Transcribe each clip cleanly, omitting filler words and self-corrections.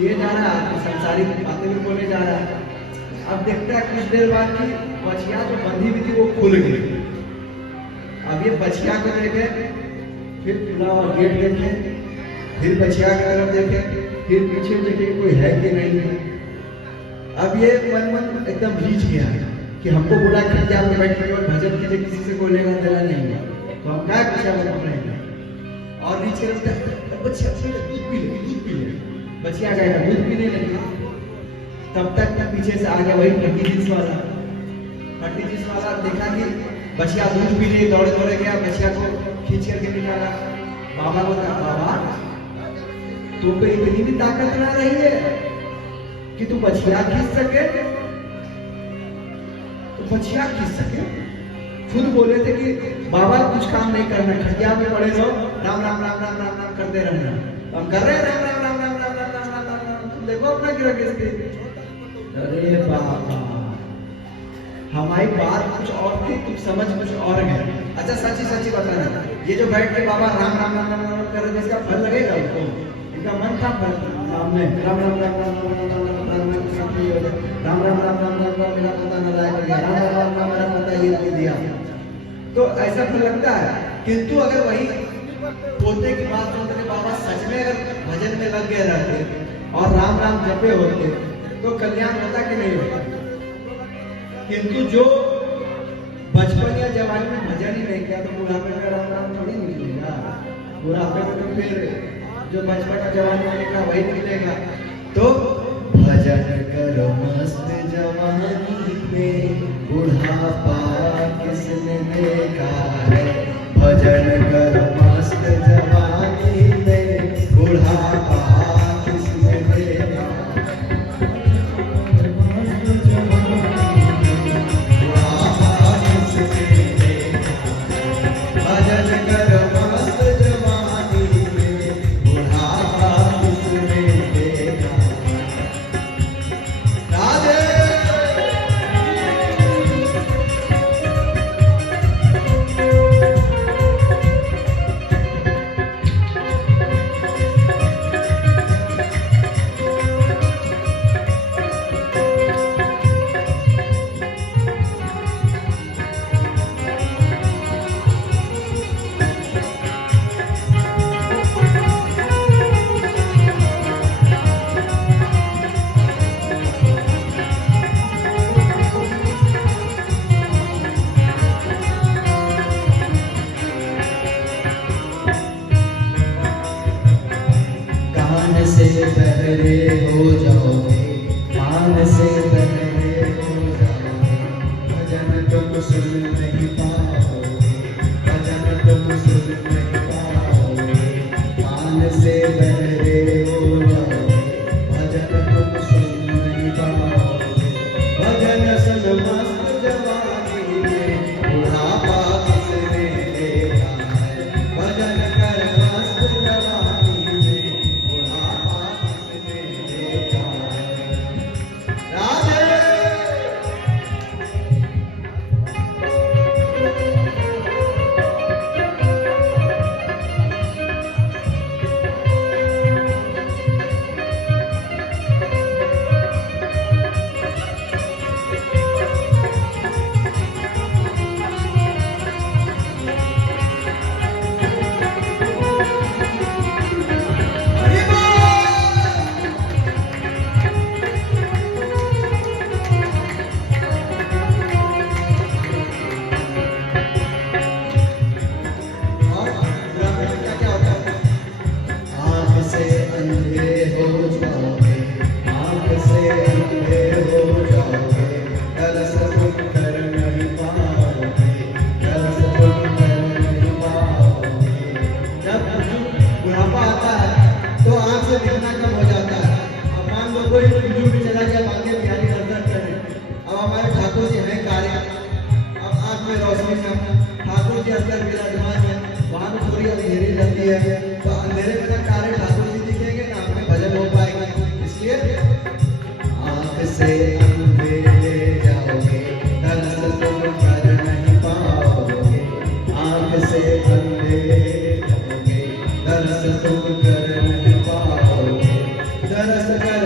ये जा रहा है, संसारिक बातें भी बोले जा रहा है। अब देखता है कुछ देर बाद की बछिया जो बंधी हुई थी वो खुल गई। अब ये बछिया को देखे, फिर खुला हुआ गेट देखे, फिर बछिया की तरफ देखे, फिर पीछे देखे कोई है कि नहीं है। अब ये मन एकदम भीज गया कि हमको बोला कि क्या में बैठ के भजन कीजिए, किसी से कोई लेना देना नहीं है, तो हम क्या बछिया को पकड़ेंगे। और नीचे बछिया दूध पी ले। बछिया गया दूध पीने लगी। तब तक पीछे से आ गया वही फटी जींस वाला देखा कि बछिया दूध पी रही, दौड़े दौड़े गया, बछिया को खींच करके निकाला। बाबा को कहा, बाबा तुम पे इतनी भी ताकत ना रही है कि तू बछिया खींच सके। तो बछिया खींच सके, खुद बोले थे कि बाबा कुछ काम नहीं करना, खटिया में पड़े रहो, राम राम राम राम राम राम करते रहना। हम कर रहे हैं राम राम राम राम राम राम राम राम राम राम। तुम देखो अपना गिरा किसके। अरे बाबा, हमारी बात कुछ और थी, तुम समझ कुछ और है। अच्छा सच्ची बताना, ये जो बैठ के बाबा राम राम राम राम राम कर रहे थे, इसका फल लगेगा उनको? इनका मन था फल सामने, राम राम राम राम राम राम राम राम राम राम राम राम मेरा पता न लायक गया, राम राम राम मेरा पता ये नहीं दिया, तो ऐसा फल लगता है। किंतु अगर वही पोते की बात सुनते बाबा सच में अगर भजन में लग गए रहते और राम राम जपे होते तो कल्याण होता कि नहीं होता। किंतु जो बचपन या जवानी में भजन ही नहीं किया तो बुढ़ापे में राम राम थोड़ी निकलेगा। बुढ़ापे में तो फिर जो बचपन या जवानी में लिखा वही निकलेगा। तो भजन करो मस्त जवानी में, बुढ़ापा किसने देखा है। भजन करो मस्त जवानी में, बुढ़ापा किसने देखा। बहरे हो जाओगे, मान से बहरे हो जाओगे, भजन तुम सुन नहीं पाओगे, भजन तुम सुन नहीं पाओगे, मान से बहरे हो जाओगे, भजन तुम सुन नहीं पाओगे। भजन सुन मस्त जवानी में, बुढ़ापा किसने देखा है। भजन कर मस्त जवानी में, बुढ़ापा किसने देखा है। राधे ठाकुर जी अंदर विराजमान है, वहां में थोड़ी अंधेरी रहती है, तो अंधेरे में ना कार्य ठाकुर जी दिखेंगे ना हमें भजन हो पाएगा। इसलिए आंख से अंधेरे जाओगे, दर्शन तुम कर नहीं पाओगे। आंख से अंधेरे जाओगे, दर्शन तुम कर नहीं पाओगे। दर्शन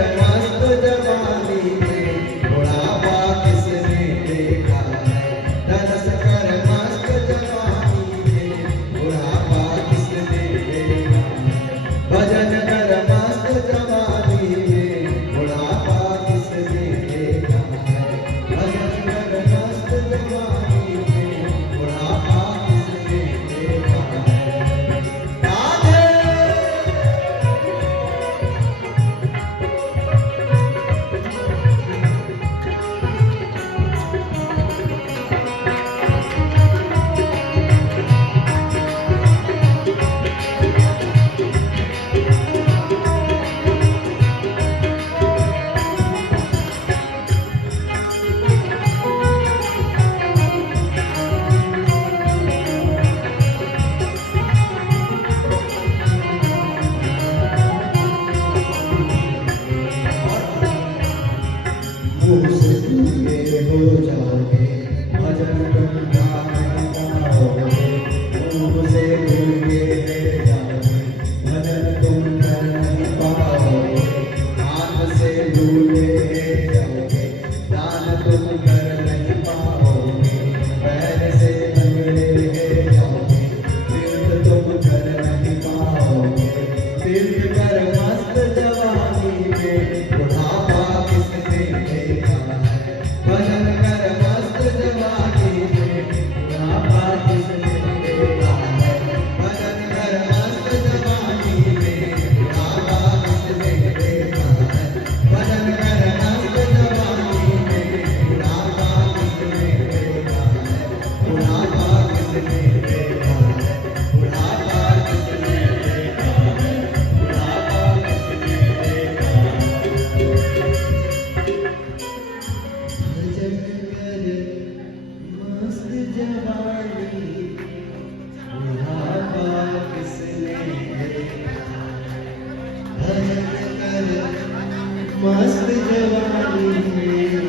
मस्त जवानी में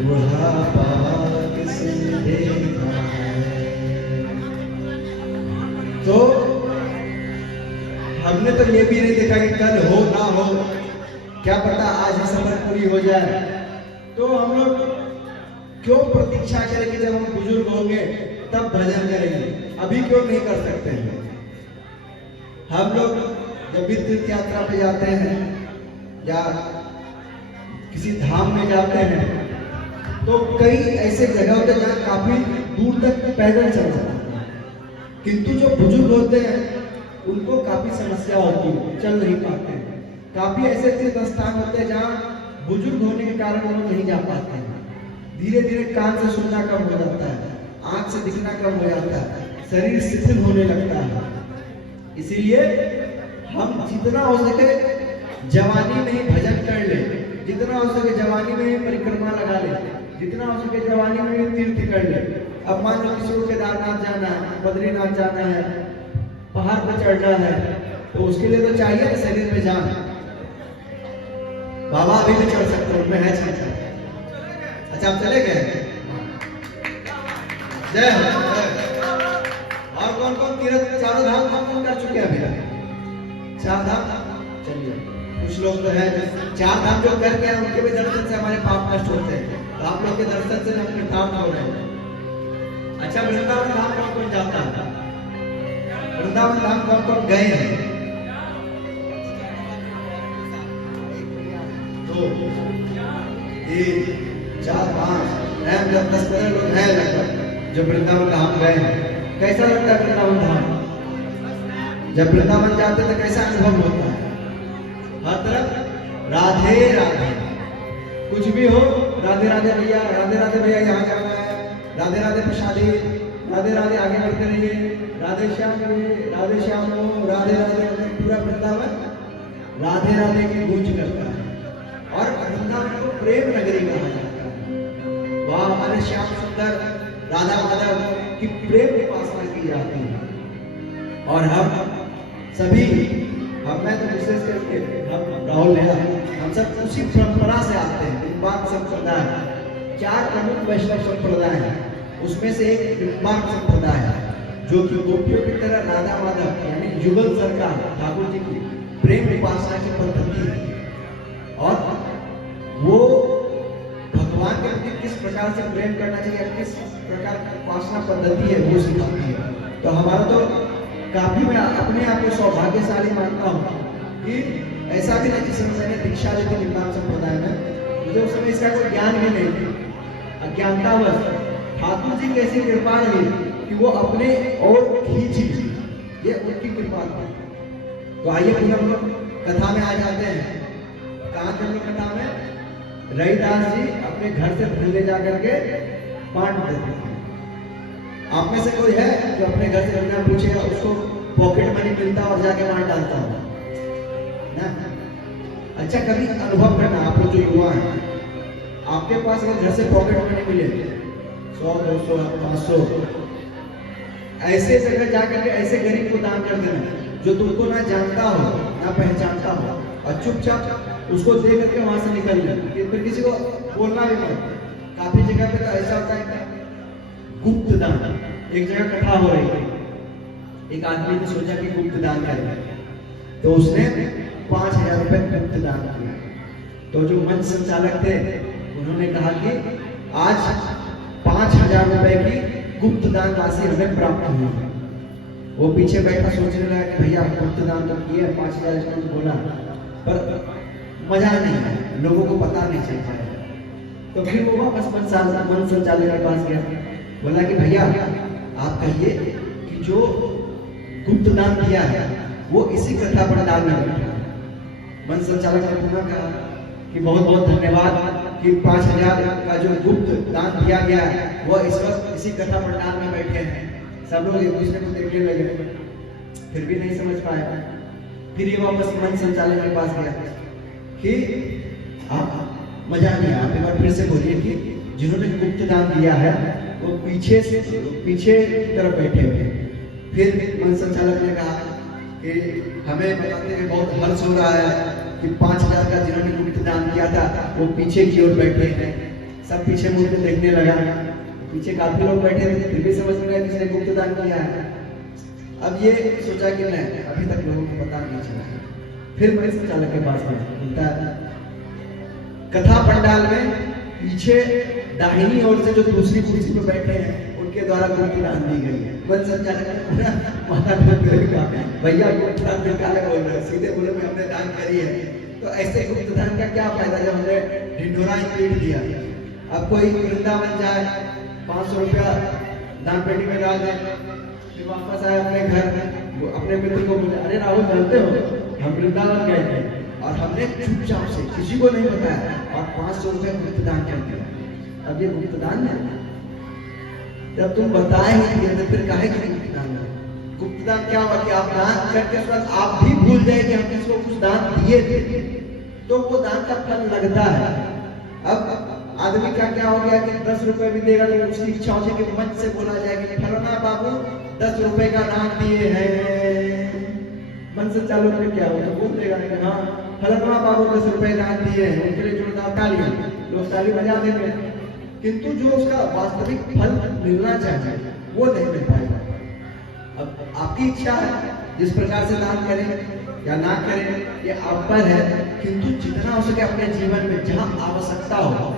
बुढ़ापा किसने देखा है। तो हमने तो ये भी नहीं देखा कि कल हो ना हो, क्या पता आज ही सफर पूरी हो जाए। तो हम लोग क्यों प्रतीक्षा करें कि जब हम बुजुर्ग होंगे तब भजन करेंगे, अभी क्यों नहीं कर सकते हैं। हम लोग जब भी तीर्थ यात्रा पे जाते हैं या किसी धाम में जाते हैं तो कई ऐसे जगह होते हैं जहाँ काफी दूर तक पैदल चल जाते हैं, किंतु जो बुजुर्ग होते हैं उनको काफी समस्या होती है, चल नहीं पाते हैं। काफी ऐसे तीर्थ स्थान होते हैं जहाँ बुजुर्ग होने के कारण वो नहीं जा पाते हैं। धीरे धीरे कान से सुनना कम हो जाता है, आंख से दिखना कम हो जाता है, शरीर शिथिल होने लगता है। इसीलिए हम जितना हो सके जवानी में ही भजन कर ले, जितना हो सके जवानी में ही परिक्रमा लगा ले, जितना हो सके जवानी में ही तीर्थ कर ले। अब मान लो किसी को केदारनाथ जाना है, बद्रीनाथ जाना है, पहाड़ पर चढ़ना है, तो उसके लिए तो चाहिए ना शरीर में जान। बाबा अभी भी चढ़ सकते हैं, उनमें है क्षमता। अच्छा आप चले गए, जय हो। और कौन कौन तीर्थ चारों धाम कौन कर चुके हैं अभी तक? 4 धाम। चलिए कुछ लोग तो है 4 धाम जो करके हैं उनके भी दर्शन से हमारे पाप नष्ट होते हैं, तो आप लोग के दर्शन से हम कृतार्थ हो रहे हैं। अच्छा वृंदावन धाम कौन कौन जाता है? वृंदावन धाम कौन कौन गए हैं? 2 3 4 5 10-15 लोग हैं लगभग जो वृंदावन धाम गए हैं। कैसा लगता है वृंदावन धाम? जब वृंदावन जाते तो कैसा अनुभव होता है? हर तरफ राधे राधे, कुछ भी हो राधे राधे भैया, राधे राधे भैया यहाँ जाना है, राधे राधे प्रसादी, राधे राधे आगे बढ़ते रहिए, राधे श्याम राधे श्याम हो, राधे राधे। पूरा वृंदावन राधे राधे की गूंज करता है और वृंदावन को प्रेम नगरी कहा जाता है। वहाँ हमारे श्याम सुंदर राधा माधव की प्रेम उपासना की जाती है। और हम सभी, मैं तो विशेष करके हम राहुल हम सब उसी परंपरा से आते हैं। निम्बार्क संप्रदाय 4 प्रमुख वैष्णव संप्रदाय है, उसमें से एक निम्बार्क संप्रदाय है जो कि गोपियों की तरह राधा माधव यानी युगल सरकार ठाकुर जी की प्रेम उपासना की पद्धति है। और वो भगवान के प्रति किस प्रकार से प्रेम करना चाहिए, किस प्रकार की उपासना पद्धति है वो सिखाती है। तो हमारा तो काफी, मैं अपने आप को सौभाग्यशाली मानता हूँ कि ऐसा भी नहीं जिस समय मैंने दीक्षा ली थी निम्बार्क संप्रदाय में, मुझे उस समय इसका कोई ज्ञान भी नहीं थी। अज्ञानतावश ठाकुर जी कैसी कृपा रही कि वो अपने और खींची, ये उनकी कृपा थी। तो आइए फिर हम लोग कथा में आ जाते हैं। कहाँ थे हम लोग कथा में? रविदास जी अपने घर से धन ले जा करके बांट देते हैं। आप में से कोई है जो अपने घर से धन पूछेगा उसको पॉकेट मनी मिलता और जाके बांट डालता है ना? अच्छा कभी अनुभव करना, आप लोग जो युवा हैं, आपके पास अगर घर से पॉकेट मनी मिले 100 200 500, ऐसे जगह जाकर के ऐसे गरीब को दान कर देना जो तुमको ना जानता हो ना पहचानता हो, और चुपचाप उसको दे करके वहां से निकल जाए, फिर किसी को बोलना भी मत। काफी जगह पे तो ऐसा होता है गुप्त दान। एक जगह कथा हो रही थी, एक आदमी ने सोचा कि गुप्त दान करें, तो उसने 5000 रुपए गुप्त दान किया। तो जो मंच संचालक थे उन्होंने कहा कि आज 5000 रुपए की गुप्त दान राशि हमें प्राप्त हुई है। वो पीछे बैठा सोचने लगा कि भैया गुप्त दान तो किए, 5000 इसको तो बोला, पर मजा नहीं है, लोगों को पता नहीं चल पाया। तो फिर वो वापस मन संचालक के पास गया, बोला कि भैया आप कहिए कि जो गुप्त दान किया है वो इसी कथा पंडाल में बैठा। मन संचालक ने पुनः कहा कि बहुत बहुत धन्यवाद कि 5000 का जो गुप्त दान दिया गया है वो इस वक्त इसी कथा पंडाल में बैठे हैं। सब लोग एक दूसरे को देखने लगे, फिर भी नहीं समझ पाया। फिर ये वापस मन संचालक के पास गया कि आप मजा नहीं आया, आप एक बार फिर से बोलिए कि जिन्होंने गुप्त दान दिया है वो पीछे की तरफ बैठे हुए। फिर मन संचालक ने कहा कि हमें बताते हैं बहुत हर्ष हो रहा है कि कि 5,000 का जिन्होंने गुप्त दान किया था वो पीछे की ओर बैठे हैं, सब पीछे मुड़ के देखने लगा। पीछे काफी लोग बैठे थे, फिर भी समझ में आया किसने गुप्त दान किया है। अब ये सोचा कि नहीं, अभी तक लोगों को पता नहीं चला। फिर मैं संचालक के पास गया, कथा पंडाल में पीछे दाहिनी ओर से जो दूसरी कुर्सी पे बैठे हैं उनके द्वारा गुप्त दान दी गई है। वन संचालक ने माथा कहा, भैया गुप्त दान फिर क्या बोल रहे, सीधे बोले कि हमने दान करी है। तो ऐसे गुप्त दान का क्या फायदा जब हमने ढिंढोरा ही पीट दिया। अब कोई वृंदावन जाए, 500 रुपया दान पेटी में डाल दें, फिर वापस आए अपने घर, अपने मित्र को बोले, अरे राहुल जानते हो हम वृंदावन गए थे और हमने चुपचाप से किसी को नहीं बताया और 500 रुपए गुप्त दान कर दिया। अब ये गुप्त दान है, जब तुम बताए ही दिए तो फिर काहे कि गुप्त दान है। गुप्त दान क्या हुआ कि आप दान करके तुरंत आप भी भूल जाए कि हम किसी को कुछ दान दिए थे, तो वो दान का फल लगता है। अब आदमी का क्या हो गया कि 10 रुपए भी देगा तो उसकी इच्छा हो जाए कि मंच से बोला जाए कि फलाना बाबू 10 रुपए का दान दिए हैं। मन से चालू में क्या हो तो बोल देगा कि हाँ फलाना बाबू 10 रुपए दान दिए हैं, उनके लिए जोरदार तालियां, लोग ताली बजा देंगे। किंतु जो उसका वास्तविक फल मिलना चाहिए वो नहीं मिल पाएगा। अब आपकी इच्छा है जिस प्रकार से दान करें या ना करें ये आप पर है, किंतु जितना हो सके अपने जीवन में जहाँ आवश्यकता हो,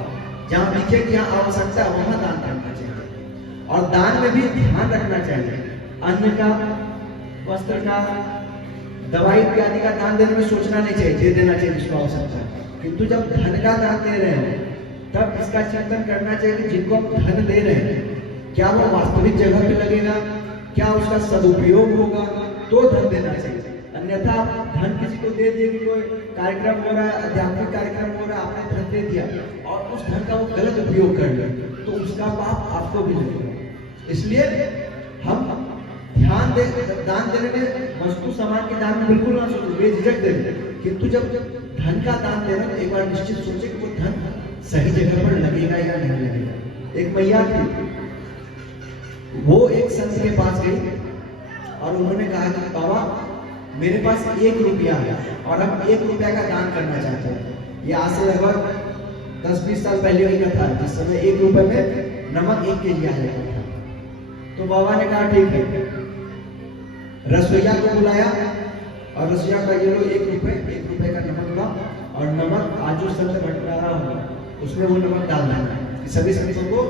जहाँ दिखे कि यहाँ आवश्यकता है वहां दान करना चाहिए। और दान में भी ध्यान रखना चाहिए, अन्न का, वस्त्र का, दवाई इत्यादि का दान देने में सोचना नहीं चाहिए, दे देना चाहिए जिसको आवश्यकता है। किंतु जब धन का दान दे रहे हो तब इसका चिंतन करना चाहिए कि जिनको आप धन दे रहे हैं क्या वो वास्तविक जगह पे लगेगा, क्या उसका सदुपयोग होगा, तो धन देना चाहिए। अन्यथा धन किसी को दे दिए कि कोई कार्यक्रम हो रहा है, आध्यात्मिक कार्यक्रम हो रहा है, आपने धन दे दिया और उस धन का वो गलत उपयोग कर लिया तो उसका पाप आपको भी लगेगा। इसलिए हम ध्यान दे, दान देने में वस्तु सामान के दान में बिल्कुल ना सोचो, बेझिझक दे, किंतु जब धन का दान देना तो एक बार निश्चित सोचे कि वो धन सही जगह पर लगेगा या नहीं लगेगा। एक मैया थी, वो एक संत के पास गई और उन्होंने कहा कि बाबा मेरे पास 1 रुपया है और हम 1 रुपया का दान करना चाहते हैं। ये आज से लगभग 10-20 साल पहले की कथा है, जिस समय 1 रुपए में नमक 1 केजी आ जाता था। तो बाबा ने कहा ठीक है, रसोईया को बुलाया और रसोईया का ये लो 1 रुपए का नमक ला और नमक आजू संत भंडारा होगा उसमें वो नमक डाल देना कि सभी संतों को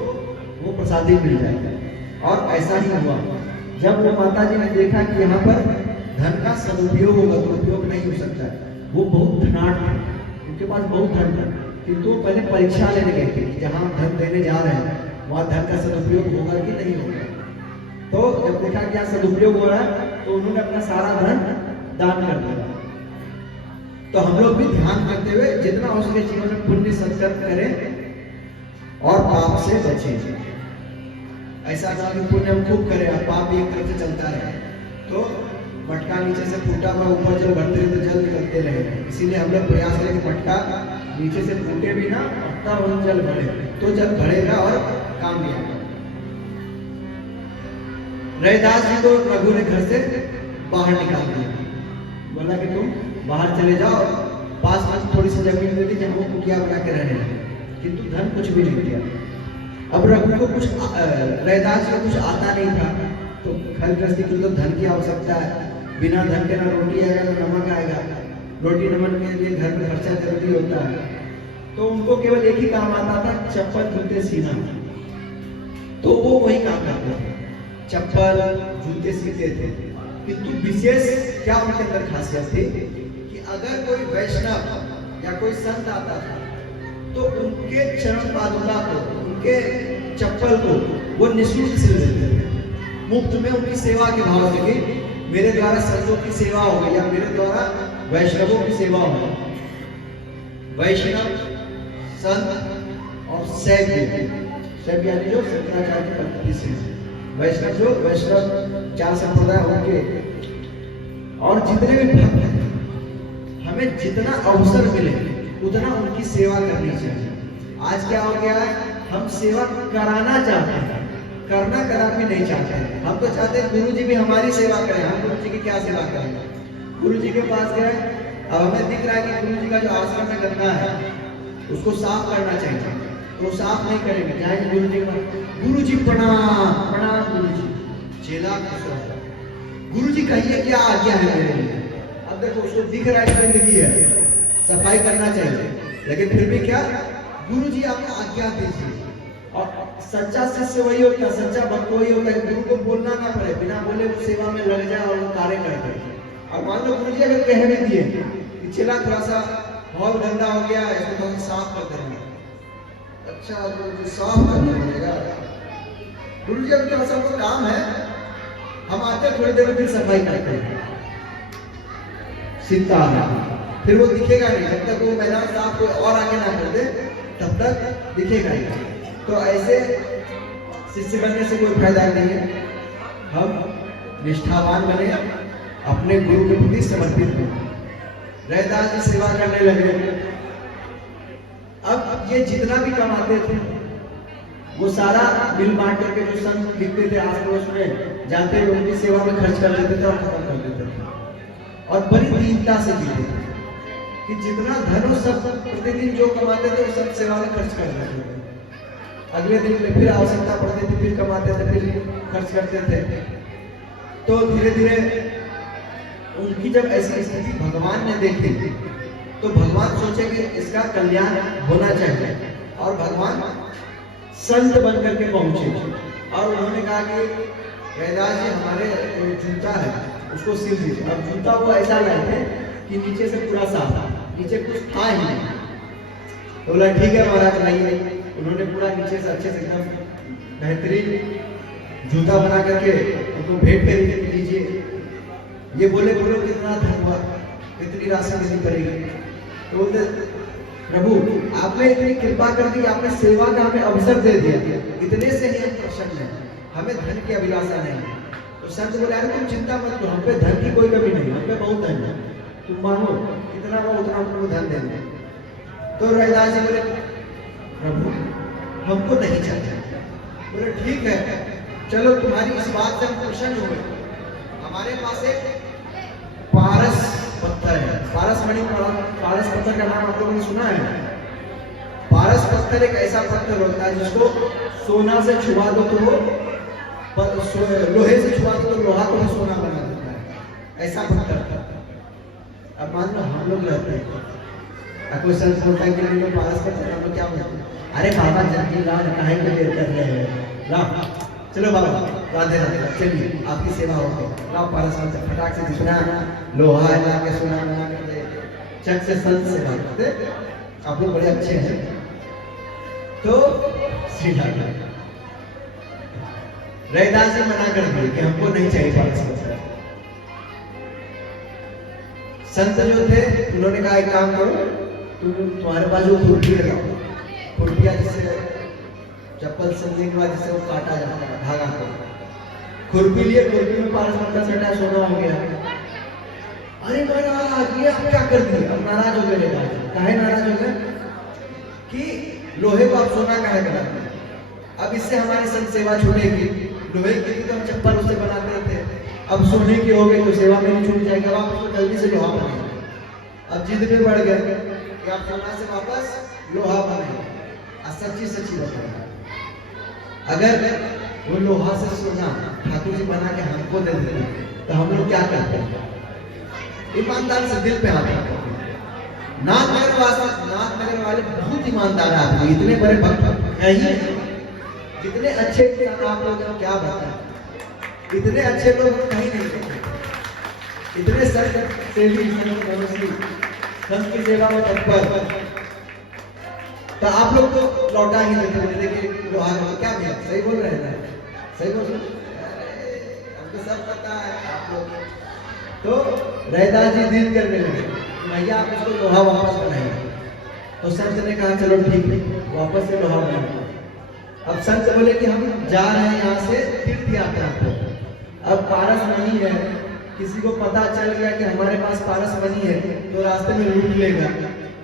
वो प्रसादी मिल जाएगा। और ऐसा ही हुआ। जब वो माता जी ने देखा कि यहाँ पर धन का सदुपयोग होगा, दुरुपयोग नहीं हो सकता है, वो बहुत धनाढ़ थे, उनके पास बहुत धन था, किंतु वो पहले परीक्षा लेने गए थे कि जहाँ धन देने जा रहे हैं वहाँ धन का सदुपयोग होगा कि नहीं होगा। तो जब देखा कि यहाँ सदुपयोग हो रहा है तो उन्होंने अपना सारा धन दान कर दिया। तो हम लोग भी ध्यान करते हुए जितना हो सके जीवन में पुण्य संकल्प करें और पाप से बचें। ऐसा ना कि पुण्य हम खूब करें और पाप एक तरफ से चलता रहे, तो मटका नीचे से फूटा हुआ ऊपर जल भरते रहे तो जल निकलते रहे। इसीलिए हम लोग प्रयास करें कि मटका नीचे से फूटे भी ना, तब हम जल भरे, तो जल भरेगा और काम भी आएगा। रैदास जी को रघु ने घर से बाहर निकाल दिया, बोला कि तुम बाहर चले जाओ, पास में थोड़ी सी जमीन दे दी जहाँ वो कुटिया बना के रहने लगे, किंतु धन कुछ भी नहीं दिया। अब रघु को कुछ रैदास को कुछ आता नहीं था, तो घर गृहस्थी की तो धन की आवश्यकता है, बिना धन के ना रोटी आएगा ना नमक आएगा, रोटी नमक के लिए घर में खर्चा जरूरी होता है। तो उनको केवल एक ही काम आता था, चप्पल जूते सीना, तो वो वही काम करते थे, चप्पल जूते सीते थे। किंतु विशेष क्या उनके अंदर खासियत थी कि अगर कोई वैष्णव या कोई संत आता था तो उनके चरण पादुका को, उनके चप्पल को वो निःशुल्क सिल देते थे, मुफ्त में उनकी सेवा के भाव से कि मेरे द्वारा संतों की सेवा हो गई या मेरे द्वारा वैष्णवों की सेवा हो गई। वैष्णव, संत और शैव यानी जो शंकराचार्य की पद्धति से वैष्णव, जो वैष्णव 4 संप्रदाय होंगे, और जितने भी भक्त हैं हमें जितना अवसर मिले उतना उनकी सेवा करनी चाहिए। आज क्या हो गया है, हम सेवा कराना चाहते हैं, करना कदापि नहीं चाहते हैं। हम तो चाहते हैं गुरु जी भी हमारी सेवा करें, हम गुरु जी की क्या सेवा करेंगे। गुरु जी के पास गए, अब हमें दिख रहा है कि गुरु जी का जो आश्रम में गंदा है उसको साफ करना चाहिए, तो साफ नहीं करेंगे, जाएंगे गुरु जी पर, गुरु जी प्रणाम प्रणाम गुरु जी, चेला गुरु जी कहिए क्या आज्ञा है मेरे लिए। अब देखो उसको दिख रहा है गंदगी है, सफाई करना चाहिए, लेकिन फिर भी क्या, गुरु जी आप आज्ञा दीजिए। और सच्चा शिष्य वही होता है, सच्चा भक्त वही होता है, गुरु को बोलना ना पड़े, बिना बोले वो सेवा में लग जाए और वो कार्य कर दे। और मान लो गुरु जी अगर कह भी दिए कि चला थोड़ा सा हॉल गंदा हो गया, इसको थोड़ा साफ कर देंगे, अच्छा गुरु जी साफ करना पड़ेगा, गुरु जी अभी थोड़ा सा हमको काम है, हम आते थोड़ी देर में फिर सफाई करते हैं, सीता फिर वो दिखेगा नहीं, जब तक वो मैदान साफ कोई और आगे ना कर दे तब तक दिखेगा नहीं। तो ऐसे शिष्य बनने से कोई फायदा नहीं है, हम निष्ठावान बने, अपने गुरु के प्रति समर्पित बने। रैदास जी सेवा करने लगे, अब ये जितना भी कमाते थे वो सारा बिल बांट करके जो संत लिखते थे आस पड़ोस में जाते हुए उनकी सेवा में खर्च कर देते थे और खत्म कर देते थे, और बड़ी दीनता से जीते थे कि जितना धन सब प्रतिदिन जो कमाते थे वो सब सेवा में खर्च कर देते थे, अगले दिन में फिर आवश्यकता पड़ती थी फिर कमाते थे फिर खर्च करते थे। तो धीरे धीरे उनकी जब ऐसी स्थिति भगवान ने देखी तो भगवान सोचे कि इसका कल्याण होना चाहिए, और भगवान संत बन करके पहुंचे और उन्होंने कहा कि रैदास जी हमारे जूता है उसको सिल दीजिए। अब जूता वो ऐसा लाए थे कि नीचे से पूरा साफ था, नीचे कुछ था ही नहीं, तो बोला ठीक है महाराज लाइए। उन्होंने पूरा नीचे से अच्छे से एकदम बेहतरीन जूता बना करके उनको भेंट कर दीजिए। ये बोले बोलो कितना धन हुआ, कितनी राशि देनी पड़ेगी, तो बोलते प्रभु आपने इतनी कृपा कर दी, आपने सेवा का हमें अवसर दे दिया, इतने से ही हम प्रसन्न हैं, हमें धन की अभिलाषा नहीं। तो संत बोले अरे तुम चिंता मत करो, हम पे धन की कोई कमी नहीं, हम पे बहुत धन है, तुम मानो कितना हो उतना तुमको धन देंगे। तो रैदास जी बोले प्रभु हमको नहीं चाहिए। बोले ठीक है चलो तुम्हारी इस बात से हम प्रसन्न हुए, हमारे पास एक पारस पत्थर है, पारस मणि, पारस पत्थर का नाम आप लोगों ने सुना है। पारस पत्थर एक ऐसा पत्थर होता है जिसको सोना से छुआ दो तो वो लोहे से छुआ दो तो लोहा को सोना बना देता है, ऐसा पत्थर। अब मान लो हम लोग रहते हैं, कोई संत बोलता है कि नहीं लो पारस पत्थर, हम लोग क्या बोलते हैं, अरे बाबा जल्दी ला, काहे के देर कर रहे हैं, ला चलो बाबा राधे राधे, चलिए आपकी सेवा होगी, लाओ पारस पत्थर, फटाक से जितना लोहा ला के सोना बना कर दे, चक से संत सेवा करते, आप लोग बड़े अच्छे हैं। तो श्री राधे रैदास जी मना कर दिए कि हमको नहीं चाहिए पारस पत्थर। संत जो थे उन्होंने कहा एक काम करो, तुम्हारे पास जो खुरपी लगाओ, खुरपिया जिससे चप्पल संगने के बाद जिससे वो काटा जाता है धागा को, खुरपी लिए, खुरपी में पारस पत्थर सटा, सोना हो गया। अरे महाराज ये आप क्या कर दिए, अब नाराज हो गए रैदास जी। काहे नाराज हो गए कि लोहे को आप सोना काहे बना दिए, अब इससे हमारी संत सेवा छूटेगी, लोहे की तो हम चप्पल उससे बनाते थे, अब सोने की हो गई तो सेवा में छूट जाएगी, अब आप उसको जल्दी से लोहा बनाएंगे। अब जिद में बढ़ गए कि आप सोना से वापस लोहा बनाएंगे। सच्ची सच्ची बताएं, अगर वो लोहा से सोना ठाकुर जी बना के हमको दे देते तो हम लोग क्या करते हैं, ईमानदार से दिल पे हाथ रखते हैं। नाथ नगर वाले बहुत ईमानदार आदमी, इतने बड़े भक्त है ही, जितने अच्छे आप लोग क्या बताएं, इतने अच्छे लोग कहीं नहीं देखे, इतने संत सेवी संत की सेवा में तत्पर। तो आप लोग तो लौटा ही देते थे, देखिए लोहा क्या किया, सही बोल रहे हैं ना, सही बोल रहे हमको सब पता है आप लोग। तो रैदास जी दिल करने लगे भैया आप इसको लोहा वापस बनाएंगे, तो संत ने कहा चलो ठीक है वापस से लोहा बनाएंगे। अब संत बोले कि हम जा रहे हैं यहाँ से तीर्थ यात्रा को, अब पारस मणि है, किसी को पता चल गया कि हमारे पास पारस मणि है तो रास्ते में लूट लेगा,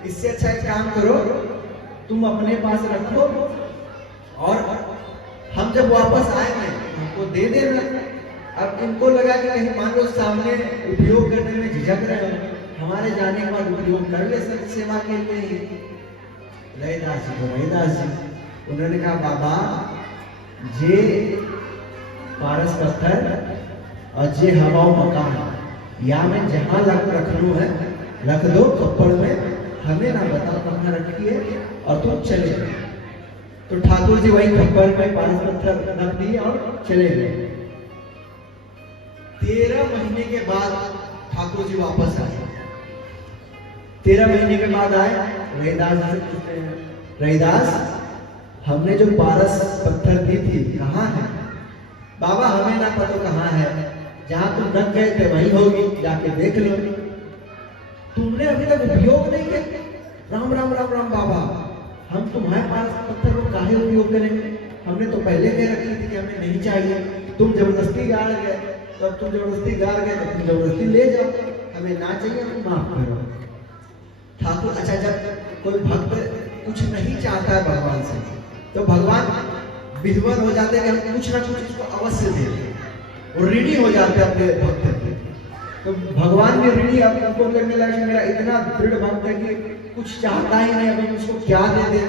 इससे अच्छा एक काम करो तुम अपने पास रखो और हम जब वापस आएंगे हमको दे देना। अब इनको लगा कि कहीं मान लो सामने उपयोग करने में झिझक रहे हो, हमारे जाने के बाद उपयोग कर ले सत सेवा के लिए। रैदास जी को रैदास जी उन्होंने कहा बाबा जे पारस पत्थर और जे हवा मकान या में जहां रखनू है रख दो कपड़ में, हमें ना बताओ कहाँ रखिए और तुम चले गए। तो ठाकुर जी वही खप्पर में पारस पत्थर रख दिए और चले गए। 13 महीने के बाद ठाकुर जी वापस आए। 13 महीने के बाद आए, रैदास से पूछते हैं रैदास हमने जो पारस पत्थर दी थी कहाँ है? बाबा हमें ना पता कहाँ है, जहां तुम रख गए थे वही होगी, जाके देख लो। तुमने अभी तक उपयोग नहीं किया। राम राम राम राम बाबा, हम तुम्हारे पास पत्थर को काहे उपयोग करेंगे? हमने तो पहले कह रखी थी कि हमें नहीं चाहिए, तुम जबरदस्ती गाड़ गए, तो अब तुम जबरदस्ती गाड़ गए तो तुम जबरदस्ती ले जाओ, हमें ना चाहिए, हमें माफ करो। ठाकुर अच्छा जब कोई भक्त कुछ नहीं चाहता है भगवान से, तो भगवान विह्वल हो जाते हैं कि हम कुछ ना कुछ उसको अवश्य दे, और ऋणी हो जाते हैं अपने भक्त के। तो भगवान भी ऋणी आपको लगने लगा कि मेरा इतना दृढ़ भक्त है कि कुछ चाहता ही नहीं, अब उसको क्या दे दे।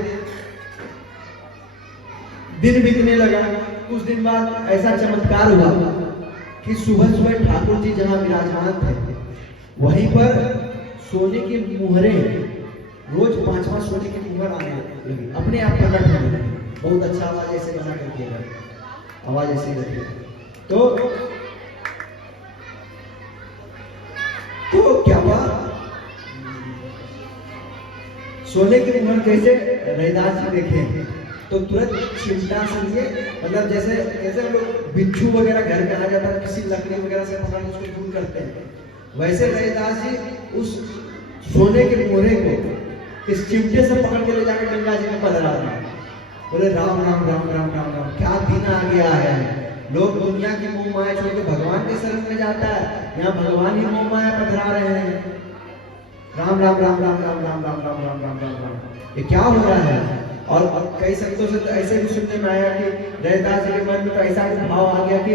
दिन बीतने लगा, कुछ दिन बाद ऐसा चमत्कार हुआ कि सुबह सुबह ठाकुर जी जहां विराजमान थे वहीं पर सोने की मुहरे, रोज 5 सोने की मुहर आने लगी, अपने आप प्रकट होने लगी। बहुत अच्छा आवाज ऐसे बना करके आवाज ऐसे लगी। तो क्या हुआ, सोने की मुहर कैसे रैदास जी देखे तो तुरंत चिमटा से, मतलब जैसे कैसे लोग बिच्छू वगैरह घर में आ जाता है, किसी लकड़ी वगैरह से पकड़ उसको दूर करते हैं, वैसे रैदास जी उस सोने के मोहरे को इस चिमटे से पकड़ के ले जाकर गंगा जी में पधरा दिया। बोले राम राम राम राम राम राम, क्या दिन आ गया है। लोग दुनिया की मोह माया छोड़ के भगवान के शरण में जाता है, यहाँ भगवान ही मोह माया पधरा रहे हैं। राम राम राम राम राम राम राम राम राम राम राम राम, ये क्या हो रहा है। और कई संतों से तो ऐसे भी सुनने में आया कि रैदास जी के मन में तो ऐसा भाव आ गया कि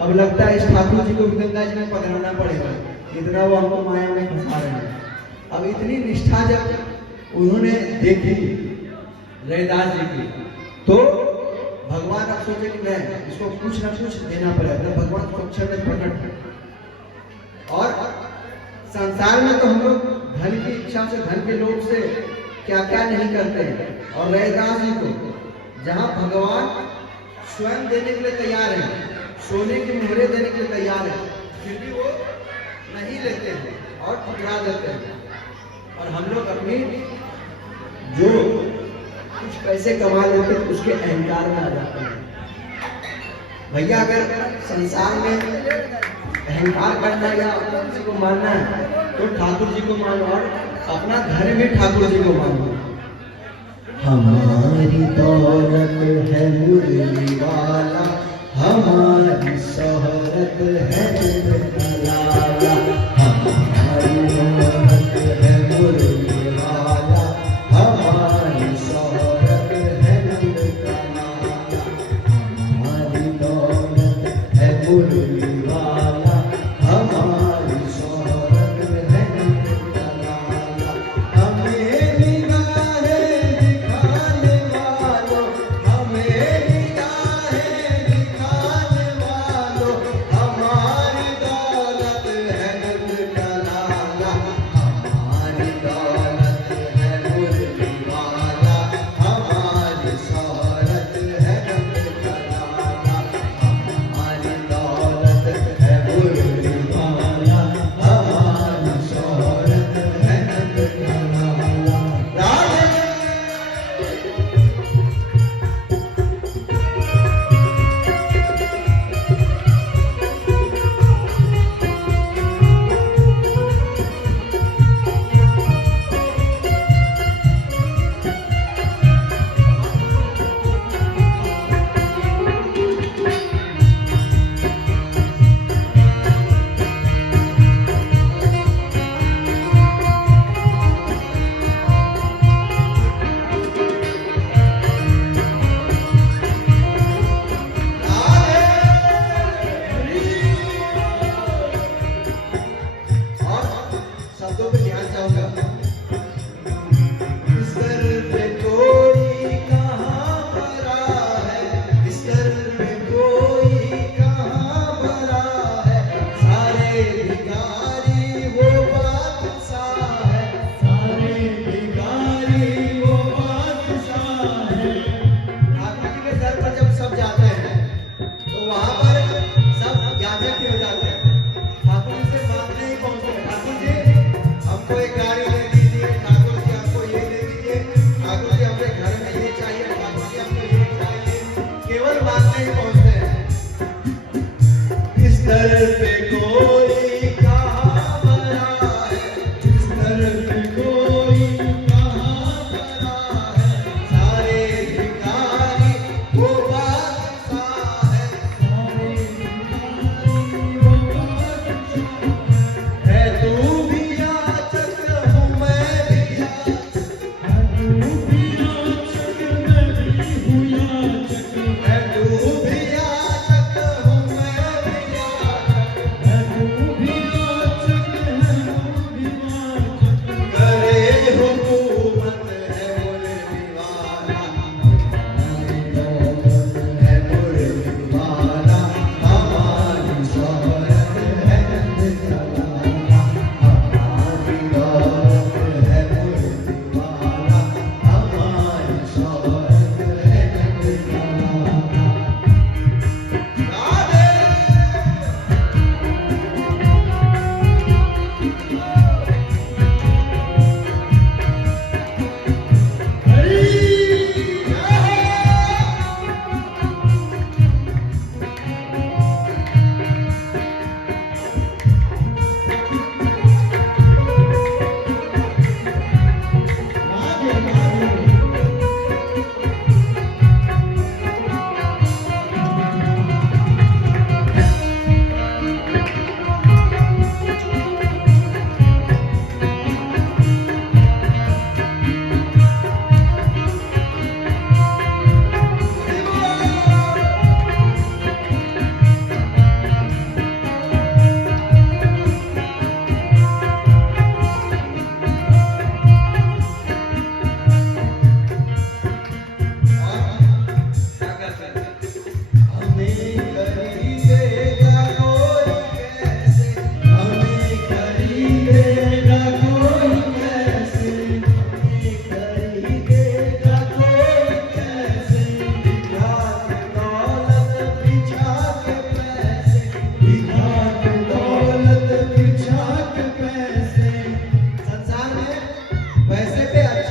अब लगता है इस ठाकुर जी को गंगा जी में पधराना पड़ेगा, इतना वो हमको माया में फंसा रहे हैं। अब इतनी निष्ठा जब उन्होंने देखी रैदास जी की, तो भगवान अब सोचे कि मैं इसको कुछ ना कुछ देना पड़ेगा। तो भगवान को अक्षर में प्रकट, और संसार में तो हम लोग धन की इच्छा से, धन के लोभ से क्या क्या नहीं करते हैं, और रैदास जी को जहां भगवान स्वयं देने के लिए तैयार है, सोने की मुहरे देने के लिए तैयार है, फिर भी वो नहीं लेते हैं और ठुकरा देते हैं। और हम लोग अपनी जो कुछ पैसे कमा लेते हैं उसके अहंकार में आ जाते हैं। भैया अगर संसार में अहंकार करना या किसी को मानना है तो ठाकुर जी को मानो, और अपना घर में ठाकुर जी को मानो। हमारी दौलत है मुरली वाला, हमारी शोहरत है लाला, हमारी दौलत है मुरली वाला, हमारी शोहरत है लाला, हमारी दौलत है मुरली वाला, हमारी शोहरत है लाला। हमें निगाहें दिखाने वालों, हमें निगाहें दिखाने वालों, हमारी दौलत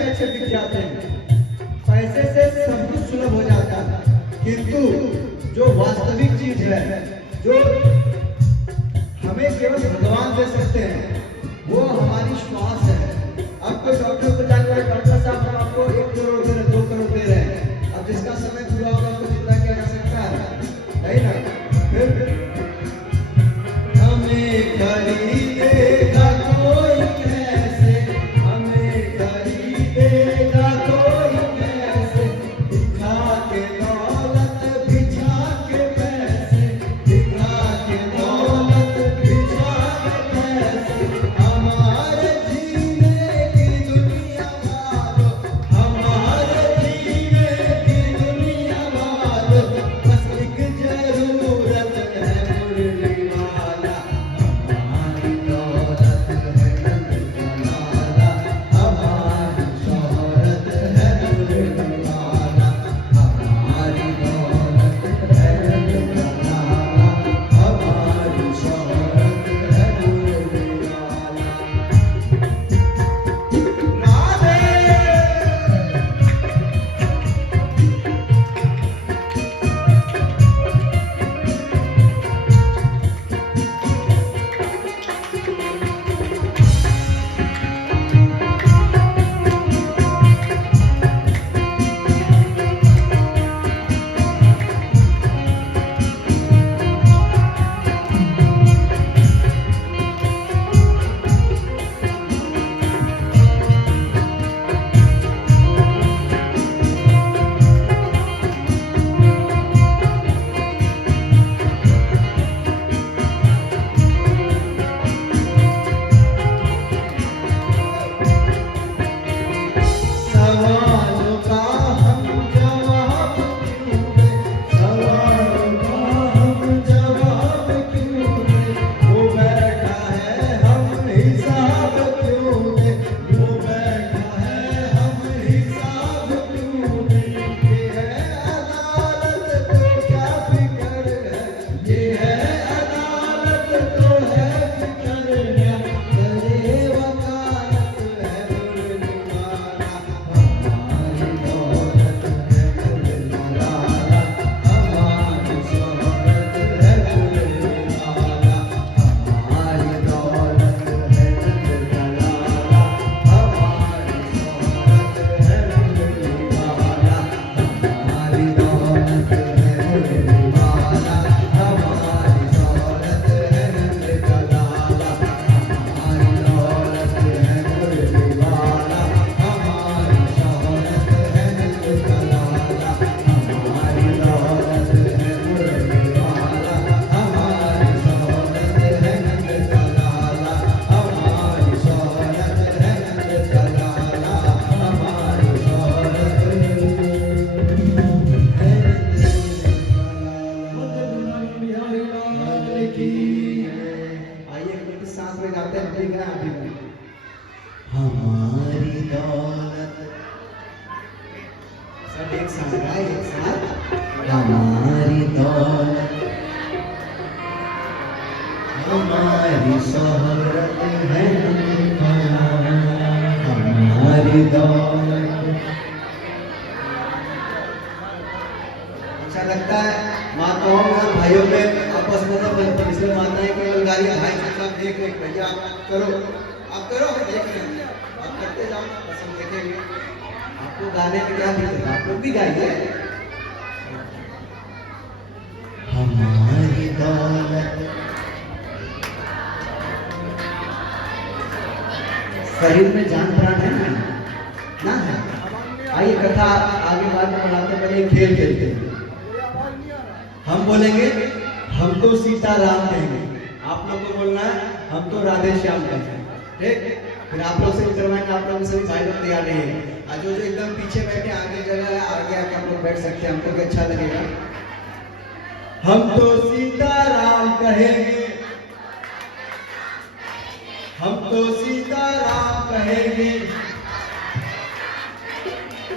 अच्छे दिख जाते हैं, पैसे से सब कुछ सुलभ हो जाता है, किंतु जो वास्तविक चीज है, जो हमें केवल भगवान दे सकते हैं, वो हमारी श्वास है। अब कोई डॉक्टर को जाकर डॉक्टर साहब हम आपको 1 करोड़ दे रहे, 2 करोड़ दे रहे हैं, अब जिसका समय पूरा होगा उसको जितना क्या कर सकता है, नहीं ना? फिर हमें खरीदेगा कोई कैसे, हमें खरीदेगा कोई कैसे, दिखा के दौलत बिछा के पैसे, दिखा के दौलत बिछा के पैसे, हमारे जीने की दुनिया वालों, हमारे जीने की दुनिया वालों, बस एक जरूरत है मुरली वाला, हमारी दौलत है नंदलाला, हमारी शोहरत है मुरली वाला, हमारी दौलत है नंदलाला, हमारी शोहरत है मुरली वाला। राधे सवालों का हम जवाब क्यों दें, सवालों का हम जवाब क्यों दें, वो बैठा है हम हिसाब क्यों दें, वो बैठा है हम हिसाब क्यों दें, ये है अदालत तो क्या फिक्र है, ये है अदालत तो है फिक्र है, करे वकालत है मुरली वाला, हमारी दौलत है नंदलाला, हमारी शोहरत है मुरली वाला, हमारी दौलत है नंदलाला, हमारी शोहरत है मुरली वाला, हमारी दौलत है मुरली वाला, हमारी शोहरत है नंदलाला, हमारी दौलत है मुरली वाला, हमारी शोहरत है नंदलाला, हमारी दौलत है मुरली वाला, हमारी शोहरत है नंदलाला, हमारी शोहरत है नंदलाला, हमारी शोहरत की। आइए एक मिनट सांस में गाते हैं, ठीक है अभी हमारी दौलत, सब एक साथ गाए, एक साथ, हमारी दौलत, हमारी शोहरत है नंदलाला, हमारी दौलत। अच्छा लगता है माताओं और भाइयों में आपस में तो बनती, इसलिए माताएं केवल गालियां, भाई साहब देख देख भैया आप करो, हम देख रहे हैं, आप करते जाओ, बस हम देखेंगे, आपको गाने में क्या दिक्कत है, आप लोग भी गाइए। हमारी दौलत, शरीर में जान प्राण है ना है। आइए कथा आगे बात बढ़ाते पहले एक खेल खेलते हैं। हम बोलेंगे हम तो सीताराम कहेंगे, आप लोग को बोलना है हम तो राधे श्याम कहेंगे, ठीक? फिर आप लोग से करवाएंगे, आप लोग सभी भाई लोग तैयार नहीं है, आज जो एकदम पीछे बैठे, आगे जगह है, आगे आके हम लोग बैठ सकते हैं, हमको भी अच्छा लगेगा। हम तो सीताराम कहेंगे, हम तो सीताराम कहेंगे,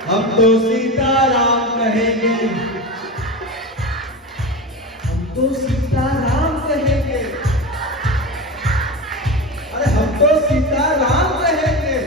हम तो सीताराम कहेंगे, हम तो सीताराम कहेंगे, अरे हम तो सीताराम कहेंगे,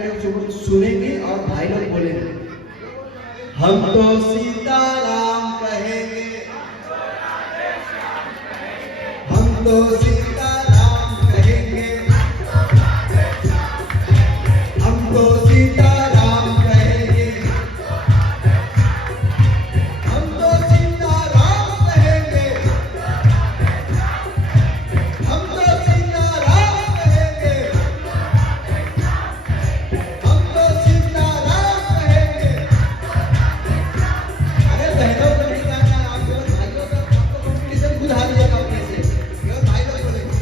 करके सुनेंगे और भाई लोग बोलेंगे। हम तो सीताराम कहेंगे, हम तो सीताराम कहेंगे, हम तो सीताराम कहेंगे, हम तो सीताराम कहेंगे, हम तो सीताराम कहेंगे, हम तो सीताराम कहेंगे। अरे बहनों को नहीं गाना, आप केवल भाइयों का आपको कंपटीशन खुद हार जाएगा अपने से। केवल भाई लोग बोलेंगे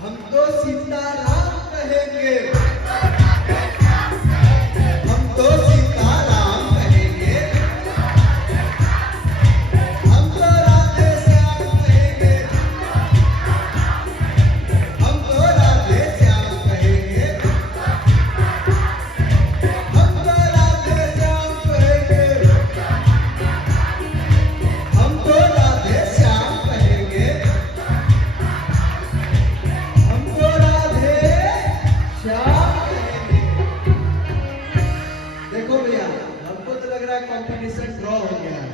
हम तो सीताराम कहेंगे, हम तो सीताराम कहेंगे, हम तो राधे श्याम कहेंगे, हम तो राधे श्याम कहेंगे, हम तो राधे श्याम कहेंगे, हम तो राधे श्याम कहेंगे, हम तो राधे श्याम कहेंगे। देखो भैया, हमको तो लग रहा है कंपटीशन ड्रॉ हो गया है।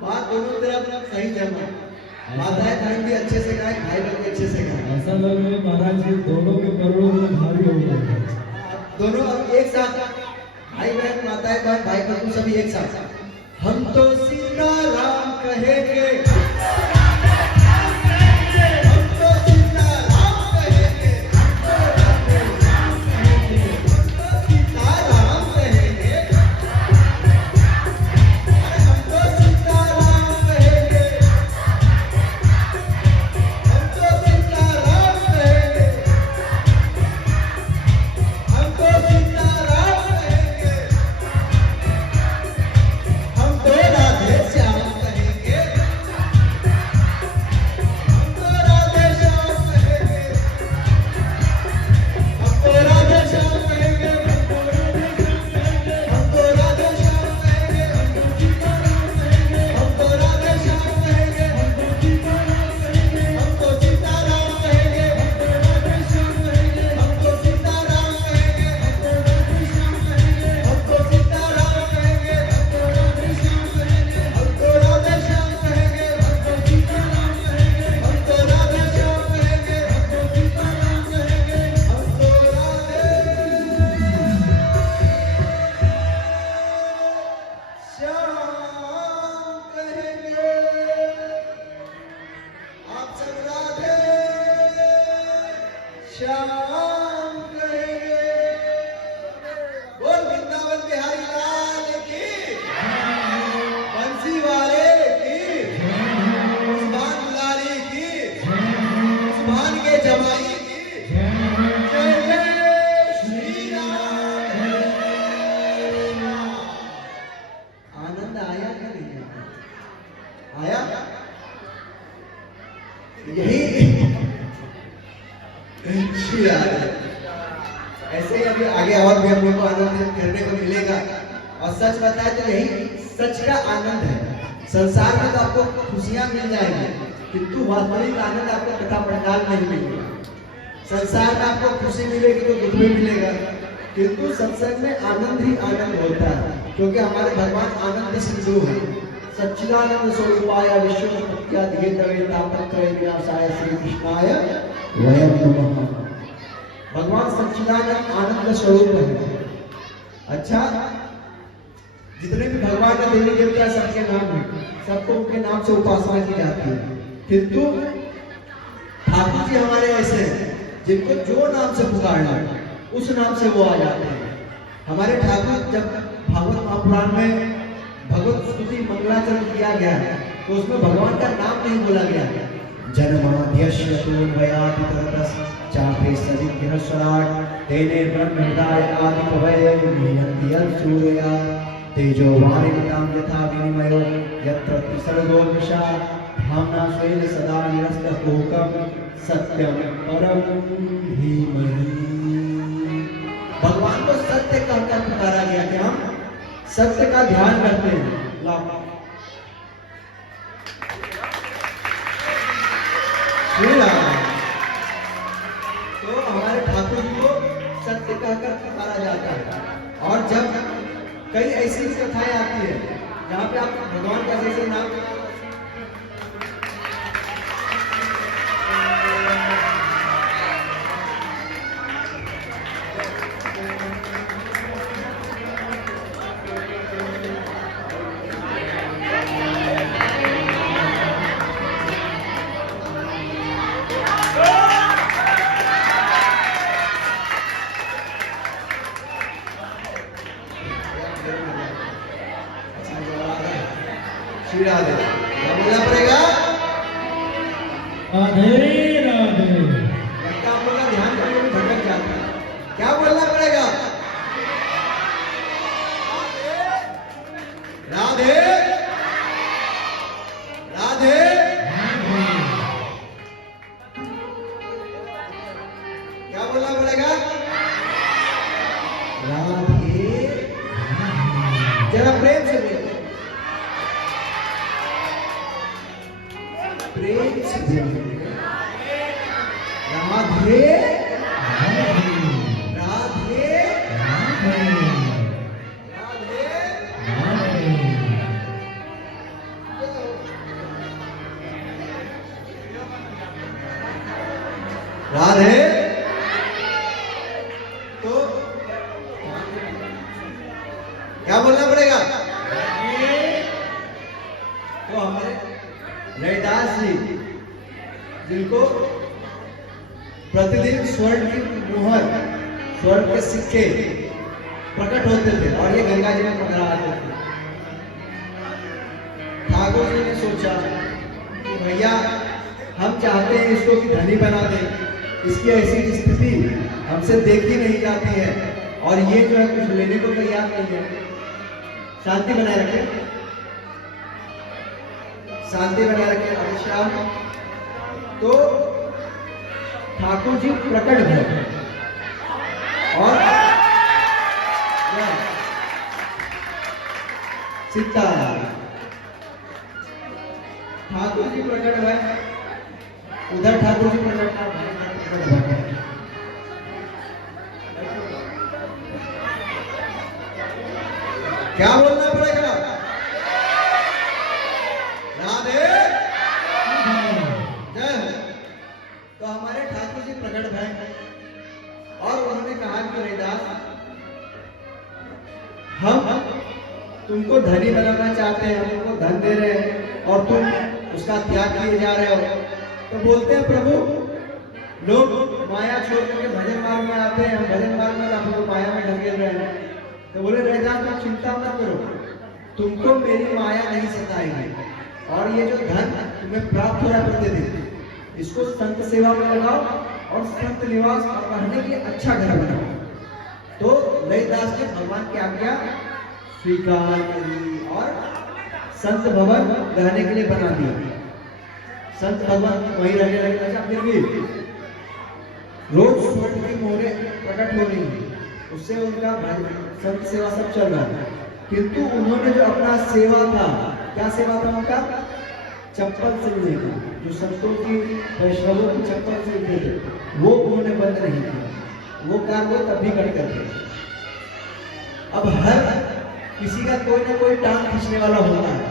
बात दोनों तरफ सही जमा, माताएं बहन भी अच्छे से गाए, भाई लोग भी अच्छे से गाए। ऐसा लग रहा है महाराज जी दोनों के करोड़ों में भारी हो गए। दोनों अब एक साथ, भाई बहन माताएं बहन भाई बंधु सभी एक साथ। हम तो सीताराम कहेंगे, हम तो सीताराम कहेंगे, हम तो सीताराम कहेंगे, अरे हम तो सीताराम कहेंगे, हम तो सीताराम कहेंगे, हम तो सीताराम कहेंगे, हम तो राधे श्याम कहेंगे, हम तो राधे श्याम कहेंगे, हम तो राधे श्याम कहेंगे, हम तो राधे श्याम कहेंगे, हम तो राधे श्याम कहेंगे, हम तो सीताराम कहेंगे, हम तो सीताराम कहेंगे, हम तो सीताराम कहेंगे, हम तो राधे श्याम कहेंगे, हम तो राधे श्याम कहेंगे, हम तो राधे श्याम कहेंगे। आप सब राधे श्याम कहेंगे। बोल वृंदावन बिहारी लाल की, बंसी वाले की, उस्मान दुलारी की, उस्मान के जमाई की, जय जय श्री राम। आनंद आया क्या नहीं आया? यही श्री राम। ऐसे ही अभी आगे और भी हम लोग को आनंद करने को मिलेगा। और सच बताए तो यही सच का आनंद है। संसार में तो आपको खुशियां मिल जाएंगी, किंतु वास्तविक आनंद आपको कथा पंडाल में ही मिलेगा। संसार में आपको खुशी मिलेगी तो दुख भी मिलेगा, किंतु सत्संग में आनंद ही आनंद होता है, क्योंकि हमारे भगवान आनंद सिंधु है। सच्चिदानंद स्वरूपाय विश्वोत्पत्त्यादिहेतवे तापत्रय विनाशाय श्री कृष्णाय वयं नमः। भगवान सच्चिदानंद आनंद स्वरूप है। अच्छा, जितने भी भगवान है देवी देवता सबके नाम है, सबको उनके नाम से उपासना की जाती है, किंतु ठाकुर जी हमारे ऐसे हैं जिनको जो नाम से पुकारना उस नाम से वो आ जाते हैं। हमारे ठाकुर, जब भागवत महापुराण में भगवत स्तुति मंगलाचरण किया गया है तो उसमें भगवान का नाम नहीं बोला गया है। जन्माद्यस्य तोन्मयात् तरतस् चापे सविघ्नस्वराट् तेने ब्रह्महृदाय आदिकवये मुह्यन्ति यत्सूरया तेजो वारिमतां यथा विनिमयो यत्र त्रिसर्गो मृषा धाम्ना स्वेन सदा निरस्तकोकं सत्यं परं धीमहि। भगवान को सत्य कहकर पुकारा गया कि हम सत्य का ध्यान करते हैं। श्री राम। तो हमारे ठाकुर जी को सत्य कहकर पुकारा कई ऐसी भी कथाएं आती है जहाँ पे आप भगवान का जैसे नाम श्री राधे क्या बोलना पड़ेगा? राधे राधे। लगता आप लोग का ध्यान कभी भी भटक जाता है। क्या बोलना पड़ेगा? राधे राधे। क्या बोलना पड़ेगा? राधे। जरा प्रेम से बोलो, प्रेम से बोलो। राधे राधे राधे। तो क्या बोलना पड़ेगा? तो हमारे रैदास जी जिनको प्रतिदिन स्वर्ण की मुहर, स्वर्ण के सिक्के प्रकट होते थे और ये गंगा जी में पकड़ा आते थे। ठाकुर जी ने सोचा कि भैया हम चाहते हैं इसको कि धनी बना दें, इसकी ऐसी स्थिति हमसे देखी नहीं जाती है और ये जो है कुछ लेने को तैयार नहीं है। शांति बनाए रखे, शांति बनाए रखे। अरे श्याम, तो ठाकुर जी प्रकट भय और सीताराम। ठाकुर जी प्रकट भय, उधर ठाकुर जी प्रकट भय। क्या बोलना पड़ेगा? राधे जय हो। तो हमारे ठाकुर जी प्रकट भय और उन्होंने कहा कि रैदास, हम तुमको धनी बनाना चाहते हैं, हम तुमको धन दे रहे हैं और तुम उसका त्याग किए जा रहे हो। तो बोलते हैं प्रभु, लोग माया छोड़ करके भजन मार्ग में आते हैं, हम भजन मार्ग में आप लोग माया में ढकेल रहे हैं। तो बोले रैदास तुम चिंता मत करो, तुमको मेरी माया नहीं सताएगी और ये जो धन तुम्हें प्राप्त हो रहा है प्रतिदिन, इसको संत सेवा में लगाओ और संत निवास रहने के लिए अच्छा घर बनाओ। तो रैदास ने भगवान की आज्ञा स्वीकार करी और संत भवन रहने के लिए बना दिया। संत भवन वही रहने लगे। अच्छा, फिर भी रोज स्वर्ण की मोहरें प्रकट हो रही है, उससे उनका संत सेवा सब चल रहा है। किंतु उन्होंने जो अपना सेवा था, क्या सेवा था उनका? चप्पल सिलने का, जो संतों की वैष्णवों की चप्पल सिलते थे, वो उन्होंने बंद नहीं किया। वो कार्य वो तब भी करते थे। अब हर किसी का कोई ना कोई टांग खींचने वाला होता है,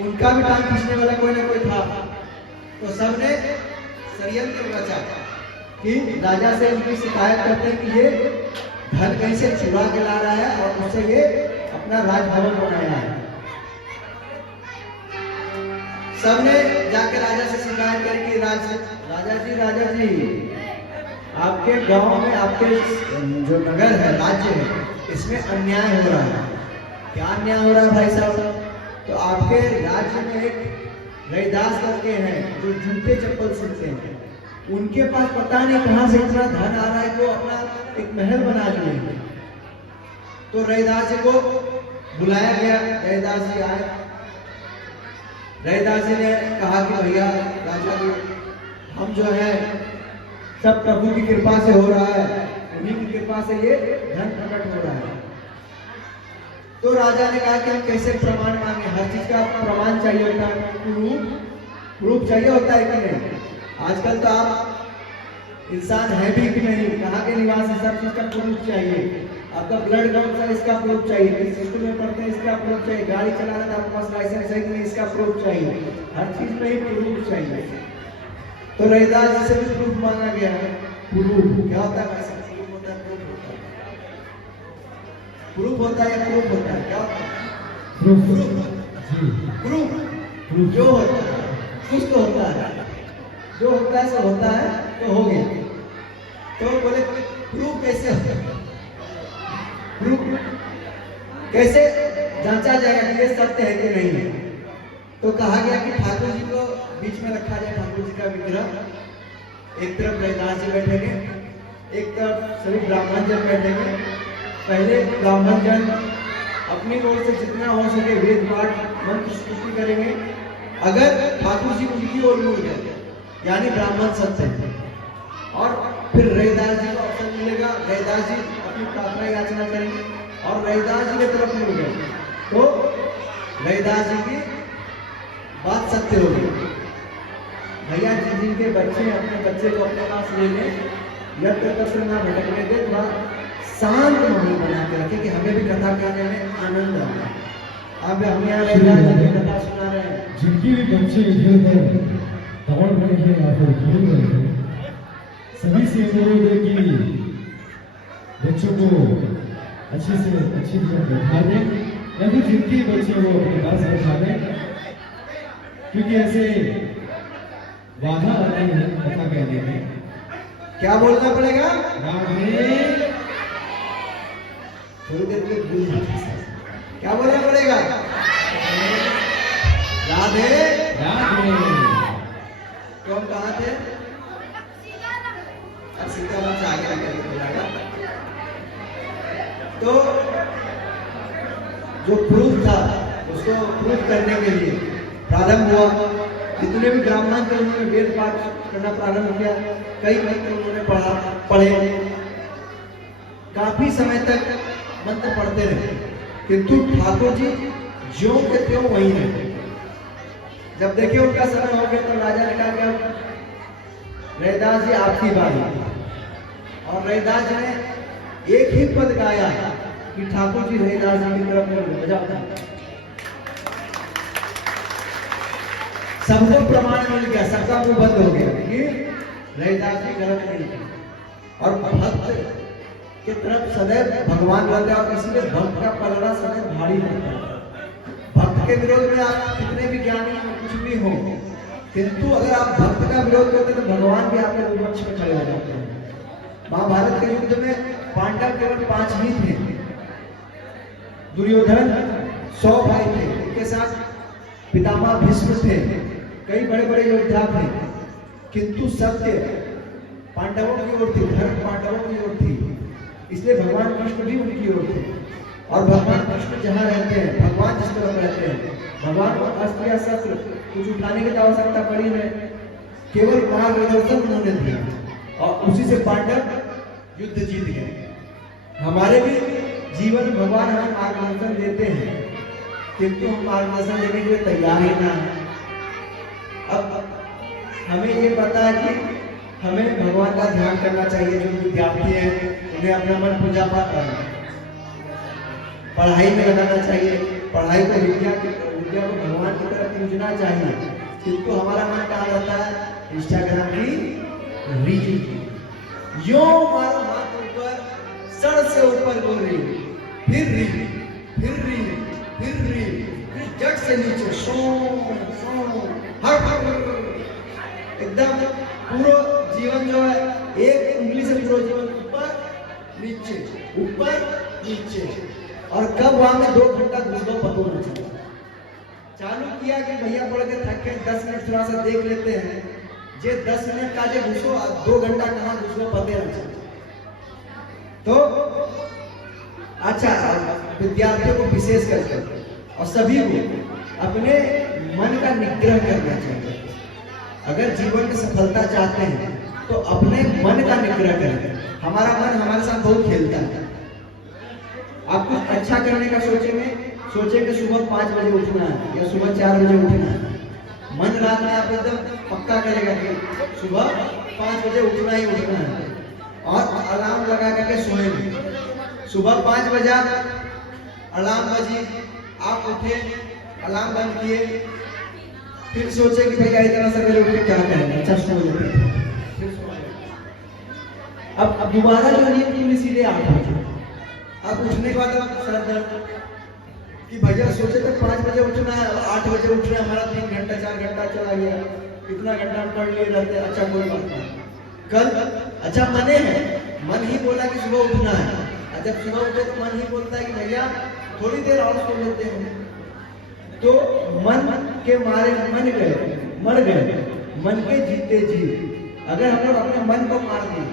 उनका भी टांग खींचने वाला कोई ना कोई था। तो सबने षड्यंत्र रचा कि राजा से उनकी शिकायत करते हैं कि ये धन कहीं से चुरा के ला रहा है और उससे ये अपना राजभवन बनाया है। सबने जाके राजा से शिकायत करी कि राजा जी आपके गांव में, आपके जो नगर है, राज्य है, इसमें अन्याय हो रहा है। क्या अन्याय हो रहा है भाई साहब? तो आपके राज्य में एक रैदास करके हैं जो जूते चप्पल सिलते हैं, उनके पास पता नहीं कहां से इतना धन आ रहा है, वो अपना एक महल बना लिए। तो रैदास जी को बुलाया गया, रैदास जी आए। रैदास जी ने कहा कि भैया राजा जी, हम जो है सब प्रभु की कृपा से हो रहा है, उन्हीं की कृपा से ये धन प्रकट हो रहा है। तो राजा ने कहा कि हम कैसे प्रमाण मांगे? हर चीज का प्रमाण चाहिए होता है, प्रूफ चाहिए होता है कि नहीं? आजकल तो आप इंसान है भी कि नहीं, कहाँ के निवासी, सब चीज का प्रूफ चाहिए। आपका ब्लड कौन सा, इसका प्रूफ चाहिए। किस स्कूल में पढ़ते हैं, इसका प्रूफ चाहिए। गाड़ी चला रहे थे, आपके पास लाइसेंस है कि नहीं, इसका प्रूफ चाहिए। हर चीज में ही प्रूफ चाहिए। तो रैदास जी से भी प्रूफ मांगा गया है। प्रूफ क्या होता है भाई साहब? प्रूफ होता है, प्रूफ होता है, प्रूफ होता है या प्रूफ होता है? क्या होता है? प्रूफ, प्रूफ जो होता है कुछ तो होता है, जो होता है सो होता है, तो हो गया। तो बोले प्रूफ कैसे होता है? प्रूफ कैसे जांचा जाएगा कि ये सत्य है कि नहीं है? तो कहा गया कि ठाकुर जी को बीच में रखा जाए, ठाकुर जी का विग्रह। एक तरफ रैदास जी बैठेंगे, एक तरफ सभी ब्राह्मण जन बैठेंगे। पहले ब्राह्मण जन अपनी ओर से जितना हो सके वेद पाठ मंत्र स्तुति करेंगे। अगर ठाकुर जी उनकी ओर मुड़ गए यानी ब्राह्मण सत्य है, और फिर रैदास जी को अवसर मिलेगा। रैदास जी अपनी प्रार्थना याचना करेंगे और रैदास जी की तरफ मुड़ गए तो रैदास जी की बात सत्य होगी। भैया जी जिनके बच्चे अपने बच्चे को अपने पास ले लें, यत्र तत्र ना भटकने दे, थोड़ा शांत माहौल बना के रखें कि हमें भी कथा करने में आनंद आता है। अब हम यहाँ रैदास जी की कथा सुना रहे हैं। जिनकी भी बच्चे इधर उधर दौड़ रहे हैं या फिर खेल रहे हैं, सभी से अनुरोध है कि बच्चों को अच्छे से अच्छी तरह बैठा दें, या फिर जिनके बच्चे वो अपने पास बैठा दें, क्योंकि ऐसे बाधा नहीं है कथा कहने में। क्या बोलना पड़ेगा? राधे, थोड़ी देर में भूल जाते हैं। क्या बोलना पड़ेगा? राधे राधे। तो हम कहाँ थे? सीताराम से आगे आगे बोला। तो जो प्रूफ था उसको प्रूफ करने के लिए प्रारंभ हुआ। जितने भी ब्राह्मण थे उन्होंने वेद पाठ करना प्रारंभ किया। कई मंत्र उन्होंने पढ़े। काफी समय तक मंत्र पढ़ते रहे, किंतु ठाकुर जी ज्यों के त्यों वहीं रहे। जब देखे उनका समय हो गया तो राजा ने कहा कि रैदास जी आपकी बारी। और रैदास जी ने एक ही पद गाया कि ठाकुर जी रैदास जी की तरफ मुड़ बजाओ। सबको प्रमाण मिल गया, सबका मुंह बंद हो गया कि रैदास जी गलत नहीं थे। और भक्त की तरफ सदैव भगवान रहते हैं, और इसीलिए भक्त का पलड़ा सदैव भारी रहता है। भक्त के विरोध में आप कितने भी ज्ञानी कुछ भी हो, किंतु अगर आप भक्त का विरोध करते हैं तो भगवान भी आपके विपक्ष में खड़े हो जाते हैं। महाभारत के युद्ध में पांडव केवल 5 ही थे। दुर्योधन 100 भाई थे, उनके साथ पितामह भीष्म थे, कई बड़े बड़े योद्धा थे, किंतु सत्य पांडवों की ओर थी, धर्म पांडवों की ओर थी। इसलिए भगवान कृष्ण भी उनकी ओर थे। और भगवान कृष्ण जहाँ रहते हैं, भगवान जिस तरफ रहते हैं, भगवान को अस्त्र या शस्त्र कुछ उठाने की आवश्यकता पड़ी नहीं, केवल मार्गदर्शन उन्होंने दिया और उसी से पांडव युद्ध जीत गए। हमारे भी जीवन में भगवान हमें मार्गदर्शन देते हैं, किंतु हम मार्गदर्शन देने के लिए तैयार ही ना है। अब हमें ये पता है कि हमें भगवान का ध्यान करना चाहिए। जो विद्यार्थी है उन्हें अपना मन पूजा पाठ करना, पढ़ाई में लगाना चाहिए, पढ़ाई को विद्या को भगवान की तरफ पूजना चाहिए। किंतु हमारा मन कहाँ रहता है? इंस्टाग्राम की रील। यो मारो हाथ ऊपर, सर से ऊपर बोल रही, फिर रील, फिर रील, फिर रील, फिर जट से नीचे एकदम पूरा जीवन जो है एक उंगली से पूरा जीवन ऊपर नीचे ऊपर नीचे। और कब वहां में 2 घंटा घुसो पतो न चला। चालू किया कि भैया पढ़ के थक गए, 10 मिनट थोड़ा सा देख लेते हैं। जे 10 मिनट का जे घुसो, 2 घंटा कहाँ घुसो पते न चला। तो अच्छा, विद्यार्थियों को विशेष करके और सभी को अपने मन का निग्रह करना चाहिए। अगर जीवन में सफलता चाहते हैं तो अपने मन का निग्रह करें। हमारा मन हमारे साथ बहुत खेलता है। आप कुछ अच्छा करने का सोचे कि सुबह 5 बजे उठना है या सुबह 4 बजे उठना है। मन रात में आप एकदम पक्का करेगा कि सुबह 5 बजे उठना ही उठना है और अलार्म लगा करके सोएंगे। सुबह 5 बजा, अलार्म बजी, आप उठे, अलार्म बंद किए, फिर सोचे कि भैया इतना सवेरे उठ के क्या करेंगे, अच्छा सो लेते हैं। अब दोबारा जो नींद पूरी सीधे 8 बजे। अब उठने के बाद सर दर्द कि भैया सोचे तो 5 बजे उठना है, 8 बजे उठ रहे, हमारा 3 घंटा 4 घंटा चला गया, कितना घंटा हम पढ़ लिए रहते। अच्छा कोई बात नहीं, कल अच्छा मने है, मन ही बोला कि सुबह उठना है। जब सुबह उठे तो मन ही बोलता है कि भैया थोड़ी देर और सो लेते हैं। तो मन के मारे मन गए, मर गए, मन के जीते जी। अगर हम लोग अपने मन को मार दें,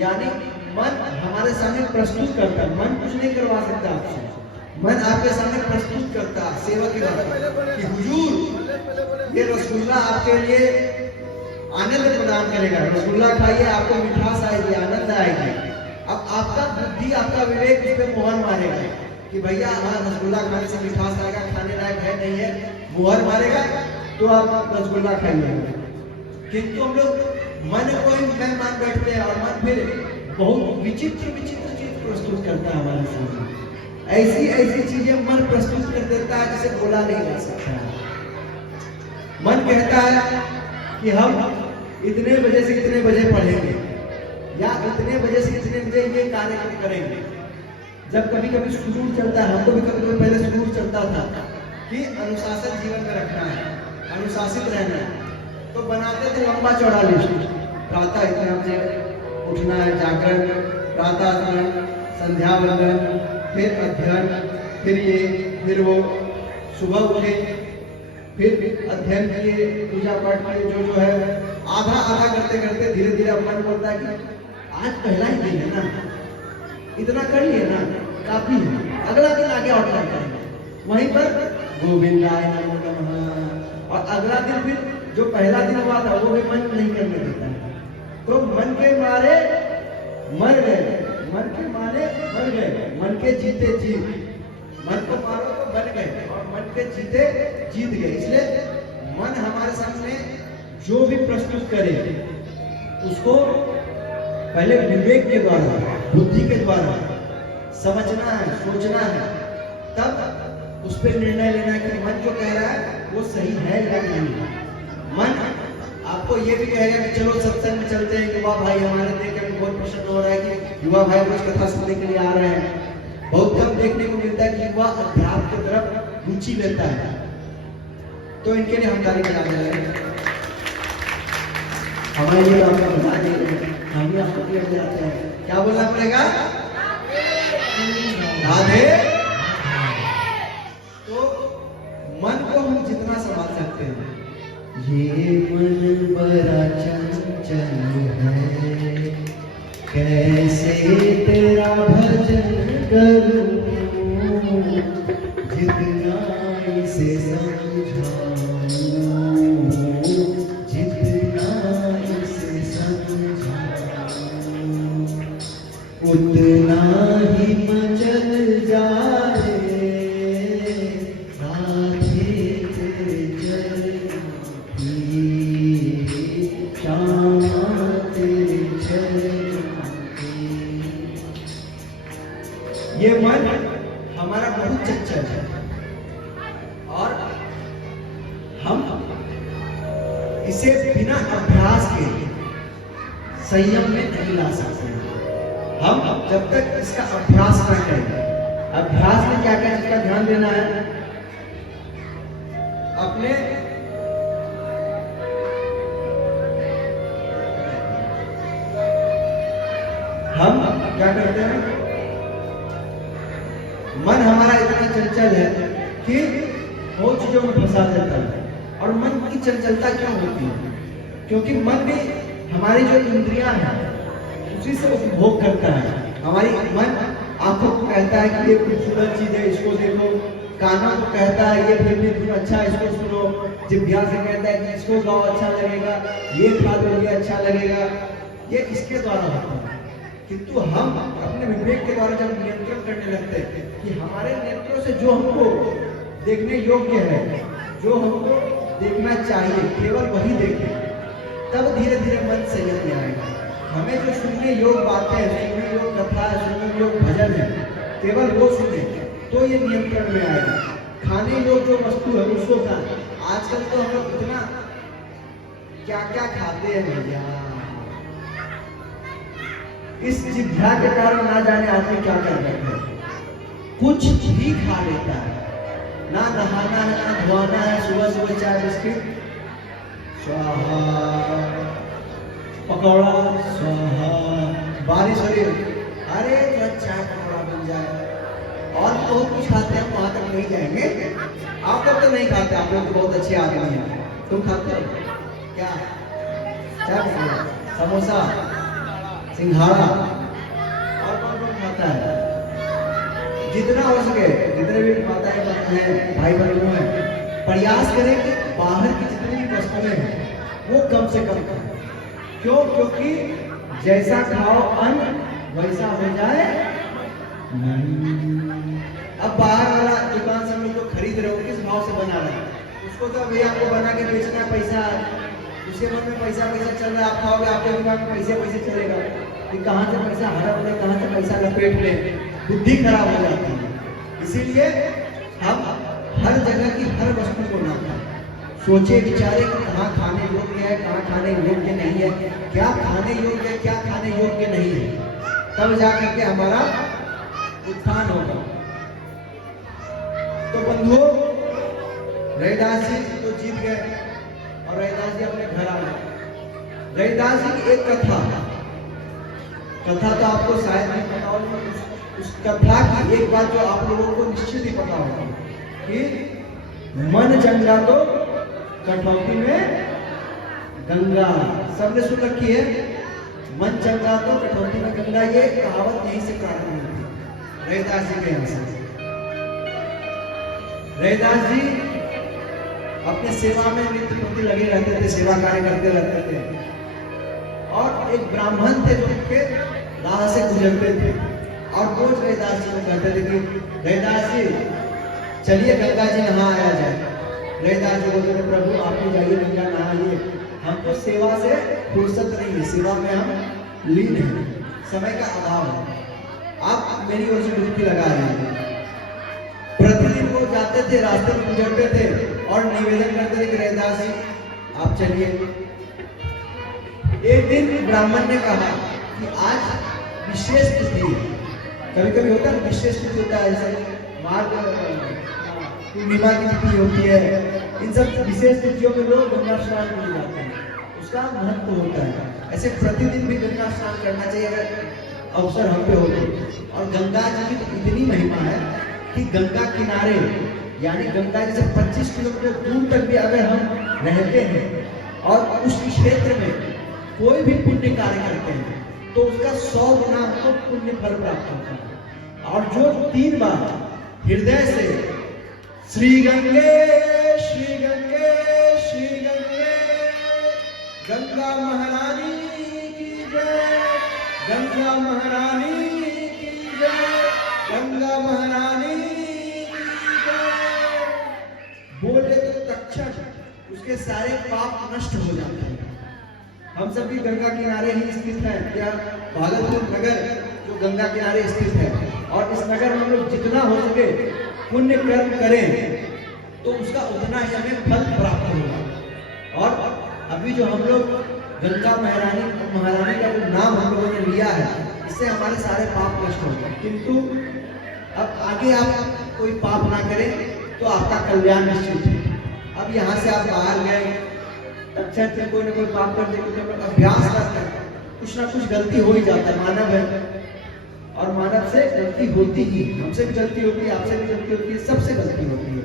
यानी मन हमारे सामने प्रस्तुत करता है, मन कुछ नहीं करवा सकता आपसे, मन आपके सामने प्रस्तुत करता है सेवा की बात कि हुजूर ये रसगुल्ला आपके लिए आनंद प्रदान करेगा, रसगुल्ला खाइए, आपको मिठास आएगी, आनंद आएगी। अब आपका बुद्धि, आपका विवेक इस पे मोहर मारेगा कि भैया हाँ रसगुल्ला खाने से मिठास आएगा, खाने लायक है नहीं है, मोहर मारेगा तो आप रसगुल्ला खाइए। किंतु हम लोग मन को ही मैं मान बैठते हैं और मन फिर बहुत विचित्र विचित्र चीज प्रस्तुत करता है हमारे सामने। ऐसी ऐसी चीजें मन प्रस्तुत कर देता है जिसे बोला नहीं जा सकता। मन कहता है कि हम इतने बजे से इतने बजे पढ़ेंगे या इतने बजे से इतने बजे ये कार्यक्रम करेंगे। जब कभी कभी सुरूर चलता है, हमको भी कभी कभी पहले सुरूर चलता था कि अनुशासन जीवन में रखना है, अनुशासित रहना है, तो बनाते थे लंबा चौड़ा लिस्ट। प्रातः इतने बजे उठना है, जागरण, प्रातः स्मरण, संध्या वंदन, फिर अध्ययन, फिर ये फिर वो, सुबह उठे फिर अध्ययन किए, पूजा पाठ किए, जो है आधा आधा करते करते धीरे धीरे मन बोलता है कि आज पहला ही दिन है ना, इतना कर लिए ना, काफी है, अगला दिन आगे और क्या करेंगे। वहीं पर गोविंदाय नमो नमः, और अगला दिन फिर जो पहला दिन हुआ था वो भी मन नहीं करने देता है। तो मन के मारे मर गए, मन के मारे मर गए, मन के जीते जीत। मन को मारो तो बन गए और मन के जीते जीत गए। इसलिए मन हमारे सामने जो भी प्रस्तुत करे उसको पहले विवेक के द्वारा, बुद्धि के द्वारा समझना है, सोचना है, तब उस पर निर्णय लेना है कि मन जो कह रहा है वो सही है या नहीं। मन आपको ये भी कहेगा कि चलो सत्संग में चलते हैं, युवा भाई हमारे देख के बहुत प्रसन्न हो रहा है कि युवा भाई कुछ कथा सुनने के लिए आ रहे हैं। बहुत कम देखने को मिलता है कि युवा अध्यात्म की तरफ रुचि लेता है। तो इनके लिए हम ताली बजाने लगे, हमारे लिए आपका बता दें, हम भी आपको भी जाते हैं। क्या बोलना पड़ेगा? राधे। तो मन को हम जितना संभाल सकते हैं। ये मन बड़ा चंचल है, कैसे तेरा भजन करूं, जितना इसे समझाऊं, जितना इसे समझाऊं, उतना ही मचल जाए राधे तेरे चरणों की, श्यामा तेरे चरणों की। ये मन हमारा बहुत चंचल है और हम इसे बिना अभ्यास के संयम में नहीं ला सकते। हम जब तक इसका अभ्यास न करें, अभ्यास में क्या क्या इसका ध्यान देना है, अपने हम क्या करते हैं, मन हमारा इतना चंचल है कि बहुत चीजों में फंसा देता है। और मन की चंचलता क्यों होती है? क्योंकि मन भी हमारी जो इंद्रियां हैं उसी से उपभोग करता है। हमारी मन आंखों को कहता है कि ये खूबसूरत चीज है, इसको देखो, कानों को कहता है ये फिल्मी धुन अच्छा है, इसको सुनो, जिह्वा से कहता है कि इसको गाओ अच्छा लगेगा, ये खा लो ये अच्छा लगेगा। ये इसके द्वारा होता है। किंतु हम अपने विवेक के द्वारा जब नियंत्रण करने लगते हैं कि हमारे नेत्रों से जो हमको देखने योग्य है, जो हमको देखना चाहिए, केवल वही देखें, तब धीरे धीरे मन संयम में आएगा। हमें जो सुनने योग बातें हैं, सुनने योग कथा है, सुनने योग भजन है, केवल वो सुने तो ये नियंत्रण में आएगा। खाने योग जो वस्तु है उसको खाएं। आजकल तो हम लोग इतना क्या क्या खाते हैं भैया, इस जिह्वा के कारण ना जाने आदमी क्या कर रहे हैं, कुछ भी खा लेता है, ना नहाना है ना धोना है, सुबह सुबह चाय बिस्किट स्वाहा, पकौड़ा स्वाहा, बारिश हो रही है अरे थोड़ा चाय पकौड़ा बन जाए, और बहुत कुछ खाते हैं, वहां तक नहीं जाएंगे। आप लोग तो नहीं खाते, आप लोग तो बहुत अच्छे आदमी हैं। तुम खाते हो क्या? चाय, समोसा, सिंघाड़ा, और कौन कौन खाता है? जितना हो सके, जितने भी माताएं बहन हैं, भाई बहनों हैं, प्रयास करें कि बाहर की जितनी भी वस्तुएं हैं वो कम से कम खाएं। क्यों? क्योंकि जैसा खाओ अन्न वैसा हो जाए मन। अब बाहर वाला दुकान से हम लोग खरीद रहे हो, किस भाव से बना रहे हैं? उसको तो भैया आपको बना के बेचना है, पैसा उसके मन में पैसा पैसा चल रहा है, आप खाओगे आपके दिमाग में पैसे पैसे चलेगा कि कहाँ से पैसा हड़प ले, कहाँ से पैसा लपेट ले, बुद्धि खराब हो जाती है। इसीलिए हम हर जगह की हर वस्तु को ना खाएं, सोचे विचारे कि कहाँ खाने योग्य है, कहाँ खाने योग्य नहीं है, क्या खाने योग्य है, क्या खाने योग्य नहीं है, तब जाकर के हमारा उत्थान होगा। तो बंधुओं, रविदास जी तो जीत गए और रविदास जी अपने घर आ गए। रविदास जी की एक कथा तो आपको शायद नहीं पता होगी, उस कथा की एक बात जो आप लोगों को निश्चित ही पता होगी कि मन चंगा तो कटौती में गंगा, सबने सुन रखी है, मन चंगा तो कटौती में गंगा, ये कहावत यहीं से प्रारंभ हुई थी रविदास जी के यहाँ से। रविदास जी अपने सेवा में नित्य प्रति लगे रहते थे, सेवा कार्य करते रहते थे, और एक ब्राह्मण थे जो उनके राह से गुजरते थे और रोज रविदास जी को कहते थे कि रविदास जी चलिए गंगा जी नहा आया जाए। रविदास जी बोलते थे प्रभु आप ही जाइए गंगा नहाइए, हमको सेवा से फुर्सत नहीं है, सेवा में हम लीन हैं, समय का अभाव है, आप मेरी ओर से डुबकी लगा रहे हैं। प्रतिदिन वो जाते थे, रास्ते में गुजरते थे और निवेदन करते थे कि रविदास जी आप चलिए। एक दिन ब्राह्मण ने कहा कि आज विशेष तिथि है, कभी कभी होता है विशेष तिथि होता है, जैसे माघ पूर्णिमा की तिथि होती है, इन सब विशेष तिथियों में लोग गंगा स्नान में जाते हैं, उसका महत्व होता है। ऐसे प्रतिदिन भी गंगा स्नान करना चाहिए अगर अवसर हम पे हो तो। और गंगा जी की तो इतनी महिमा है कि गंगा किनारे यानी गंगा जी से 25 किलोमीटर दूर तक भी अगर हम रहते हैं और उस क्षेत्र में कोई भी पुण्य कार्य करते हैं तो उसका 100 गुना हमको पुण्य फल प्राप्त होता है। और जो 3 बार हृदय से श्री गंगे श्री गंगे श्री गंगे, गंगा महारानी की जय, गंगा महारानी की जय, गंगा महारानी की जय बोले तो तक्षण उसके सारे पाप नष्ट हो जाते हैं। हम सब भी गंगा किनारे ही स्थित हैं, क्या भागलपुर नगर जो गंगा किनारे स्थित है, और इस नगर में हम लोग जितना हो सके पुण्य कर्म करें तो उसका उतना ही हमें फल प्राप्त होगा। और अभी जो हम लोग गंगा महारानी का जो नाम हम लोगों ने लिया है, इससे हमारे सारे पाप नष्ट हो गए। किंतु अब आगे आप कोई पाप ना करें तो आपका कल्याण निश्चित है। अब यहाँ से आप बाहर गए, अच्छा से कोई ना कोई पाप कर देंगे तो अभ्यास करते हैं, कुछ ना कुछ गलती हो ही जाता है, मानव है और मानव से गलती होती ही, हमसे भी गलती होती है, आपसे भी गलती होती है, सबसे गलती होती है।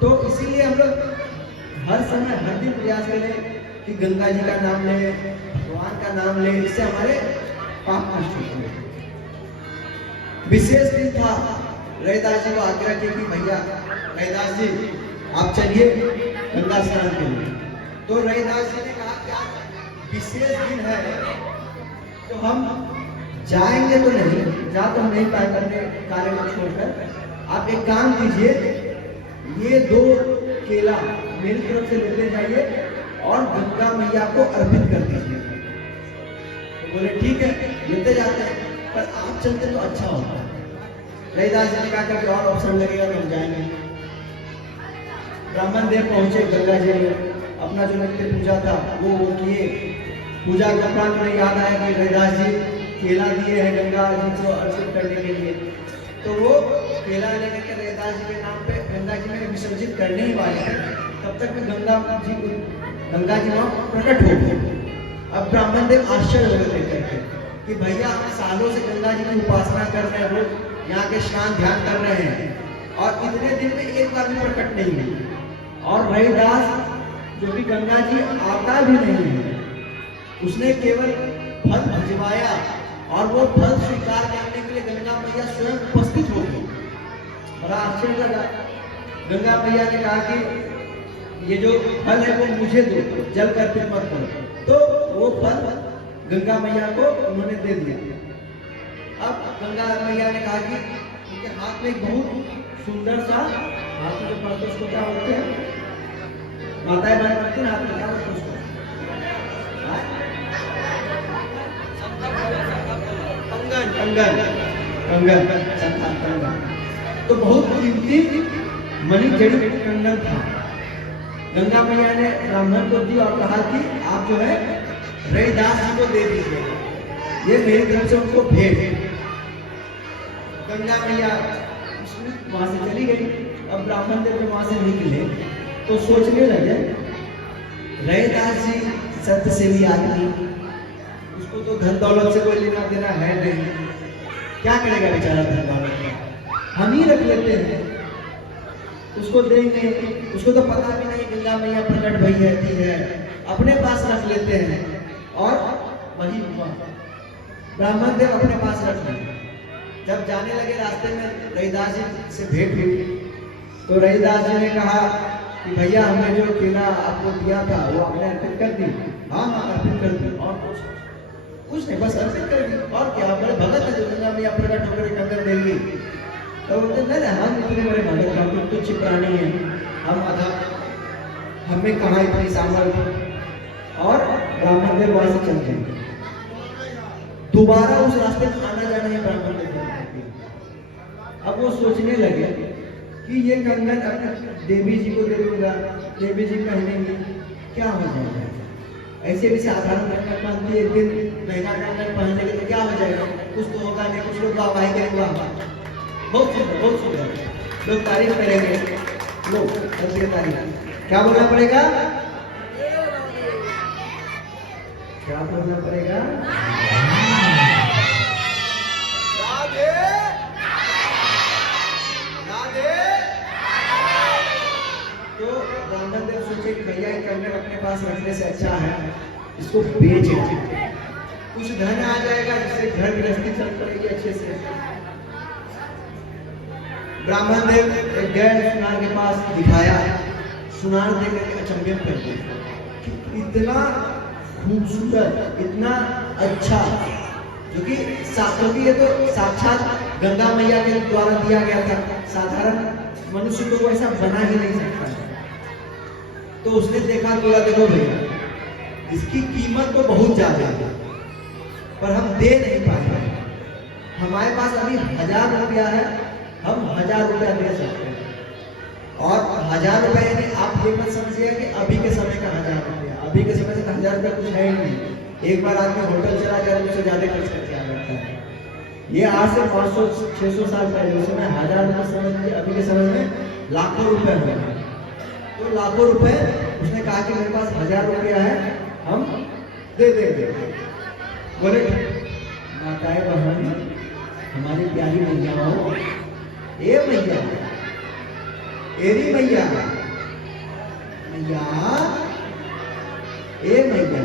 तो इसीलिए हम लोग हर समय हर दिन प्रयास करें कि गंगा जी का नाम लें, भगवान का नाम लें, इससे हमारे पाप नष्ट होते हैं। विशेष दिन था, रविदास जी को आग्रह किया कि भैया रविदास जी आप चलिए गंगा स्नान के लिए। तो रविदास जी ने कहा कि आज विशेष दिन है तो हम जाएंगे तो नहीं, जा तो हम नहीं पाएंगे अपने कार्य को छोड़कर, आप एक काम कीजिए, ये 2 केला मेरी तरफ से लेते जाइए और गंगा मैया को अर्पित कर दीजिए। तो बोले ठीक है, लेते जाते हैं, पर आप चलते तो अच्छा होता है। रैदास जी ने कहा कि और अवसर लगेगा तो हम जाएंगे। ब्राह्मण देव पहुंचे गंगा जी में, अपना जो नित्य पूजा था वो किए। पूजा के उपरांत में याद आया कि रैदास जी केला दिए हैं गंगा जी को अर्पित करने के लिए, तो वो केला लेकर के रैदास जी के नाम पे गंगा जी में विसर्जित करने ही वाले थे। तब तक में गंगा जी वहाँ प्रकट हो गए। अब ब्राह्मण देव आश्चर्य हो गए करके कि भैया सालों से गंगा जी की उपासना कर रहे हैं, रोज यहाँ के स्नान ध्यान कर रहे हैं, और इतने दिन में एक बार भी प्रकट नहीं हुई। और रैदास जो कि गंगा जी आता भी नहीं है, उसने केवल फल भिजवाया और वो फल स्वीकार करने के लिए गंगा मैया स्वयं उपस्थित हो गई। बड़ा आश्चर्य लगा। गंगा मैया ने कहा कि ये जो फल है वो मुझे दो, जल कर मत करो। तो वो फल गंगा मैया को उन्होंने दे दिया। अब गंगा मैया ने कहा कि उनके हाथ में एक बहुत सुंदर सा, हाथ में जो पड़ते उसको क्या बोलते हैं, माताएं बहन करती हैं, हाथ में क्या बोलते हैं उसको, कंगन, कंगन, कंगन। तो बहुत कीमती मणि जड़ित कंगन था। गंगा मैया ने ब्राह्मण को दी और कहा कि आप जो है रैदास जी को दे दीजिए, ये मेरी तरफ से उनको भेंट। गंगा मैया वहां से चली गई। अब ब्राह्मण देव जब वहां से निकले तो सोचने लगे, रैदास जी सत्य से भी आदमी, उसको तो धन दौलत से कोई लेना देना है नहीं, क्या करेगा बेचारा धन दौलत का, हम ही रख लेते हैं, उसको देंगे। उसको तो पता भी नहीं गंगा मैया प्रकट भई है, अपने पास रख लेते हैं। और वही हुआ, ब्राह्मण देव अपने पास रख लिए। जब जाने लगे रास्ते में रैदास जी से भेंट हुई, तो रैदास जी ने कहा कि भैया हमने जो केला आपको दिया था वो आपने अर्पित कर दी। हाँ हाँ अर्पित कर दी, और कुछ नहीं, बस अर्पित कर दी, और क्या बड़े भगत है जो गंगा मैया प्रकट होकर कंगन देंगी। तो बोलते नहीं, हम इतने बड़े भगत, हम तो तुच्छ प्राणी हैं, हम अधा, हमें कहाँ इतनी सामर्थ्य। और ब्राह्मण देव वहां से चल गए। दोबारा उस रास्ते में आना जाना ही ब्राह्मण देव। अब वो सोचने लगे कि ये कंगन अपने देवी जी को दे दूंगा, देवी जी पहनेंगे, क्या हो जाएगा। ऐसे भी साधारण कंगन पहनती, एक दिन महंगा कंगन पहन लेंगे तो क्या हो जाएगा, कुछ तो होगा नहीं, कुछ लोग वाह करेंगे, बहुत सुंदर, बहुत सुंदर, लोग तारीफ करेंगे। लो सबसे तारीफ क्या बोलना पड़ेगा, क्या बोलना पड़ेगा, राधे राधे। तो ब्राह्मण देव सोचे कि भैया ये कंगन अपने पास रखने से अच्छा है इसको बेच दे, कुछ धन आ जाएगा जिससे घर गृहस्थी चल पड़ेगी अच्छे से। ब्राह्मण देव गए सुनार के पास, दिखाया, सुनार देकर के अचंभित कर दिया, इतना खूबसूरत, इतना अच्छा, जो कि ये तो साक्षात गंगा मैया के द्वारा दिया गया था, साधारण मनुष्य को ऐसा बना ही नहीं सकता। तो उसने देखा, बोला देखो भैया इसकी कीमत तो बहुत ज्यादा है, पर हम दे नहीं पाए, हमारे पास अभी 1000 रुपया है, हम 1000 रुपया दे सकते हैं। और 1000 रुपया यानी आप ये मत समझिए कि अभी के समय का 1000 रुपया, अभी के समय से 1000 रुपया कुछ है ही नहीं। एक बार आदमी होटल चला गया तो उससे ज्यादा खर्च करके आ जाता है। ये आज से 500-600 साल पहले उस समय 1000 रुपये समझ, अभी के समय में लाखों रुपए हुए। तो लाखों रुपए उसने कहा कि मेरे पास 1000 रुपया है, हम दे देंगे। बोले माताएं बहन, हमारी प्यारी मैया हो, ए मैया, एरी मैया, मैया, ए मैया,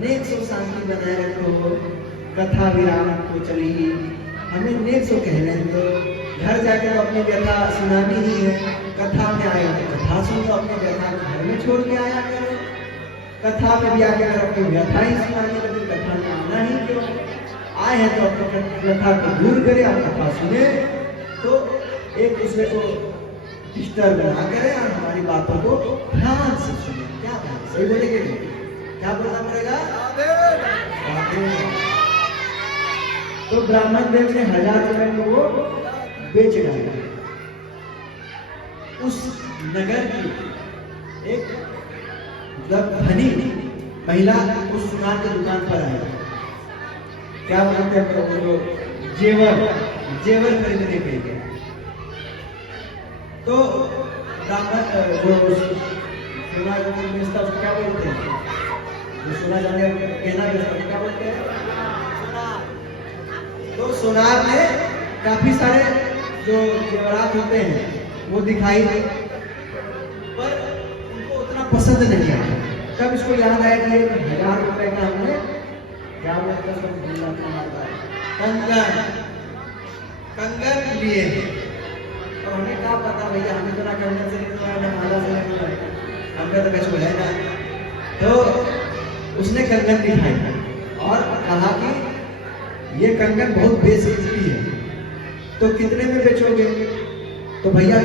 नेक सो शांति बनाए रखो, कथा विराम को चली, हमें नेक सो कहने दो, घर जाके तो अपनी व्यथा सुनानी ही है, कथा में आया तो कथा सुन, तो अपनी व्यथा को घर में छोड़ के आया करो, कथा में भी आके अगर अपनी व्यथा ही सुनानी तो फिर कथा में आना ही क्यों, आए हैं तो अपनी व्यथा को दूर करे और कथा सुने। तो एक दूसरे को डिस्टर्ब ना करें और हमारी बातों को ध्यान से सुने। क्या बात सही बोलेंगे? क्या बोलना पड़ेगा? राधे। तो ब्राह्मण देव ने 1000 रुपए में वो बेच डाला। उस नगर की एक धनी महिला उस सुनार की दुकान पर आई। क्या बोलते हैं प्रभु लोग? जेवर खरीदने के लिए। तो ब्राह्मण जो सोना बेचता उसको क्या बोलते हैं? जो सोना जाने गहना बेचता उसको क्या बोलते हैं? तो सोनार ने काफी सारे जो जेवरात होते हैं वो दिखाई दी, पर उनको उतना पसंद नहीं आया। तब इसको याद आया कि 1000 रुपए का हमने क्या बोलते हैं? कंगन लिए। और हमें क्या पता भैया, हमें तो ना कंगन से लेना है ना माला से लेना है, हमें तो कुछ है ना। तो उसने कंगन दिखाई और कहा कि ये कंगन बहुत बेशकीमती है, तो कितने में बेचोगे? तो भैया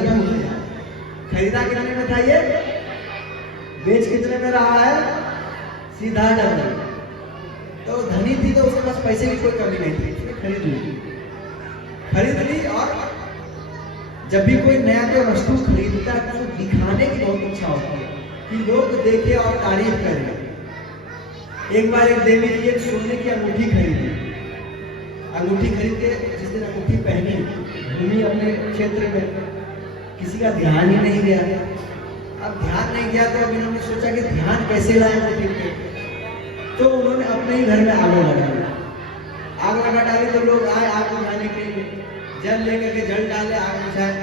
खरीदा कितने में था ये? बेच कितने में रहा है? सीधा डबल। तो धनी थी तो उसके पास पैसे की कोई कमी नहीं थी, उसने खरीद ली। और जब भी कोई नया कोई वस्तु खरीदता है तो दिखाने की बहुत इच्छा होती है कि लोग देखे और तारीफ करें। एक बार एक देवी जी एक सोने की अंगूठी खरीदी। अंगूठी खरीद के जिस दिन अंगूठी पहनी, घूमी अपने क्षेत्र में, किसी का ध्यान ही नहीं गया। अब ध्यान नहीं गया तो अब इन्होंने सोचा कि ध्यान कैसे लाए अंगूठी पे। तो उन्होंने अपने ही घर में आग लगा डाली। तो लोग आए आग बुझाने के लिए, जल लेकर के जल डाले, आग बुझाए।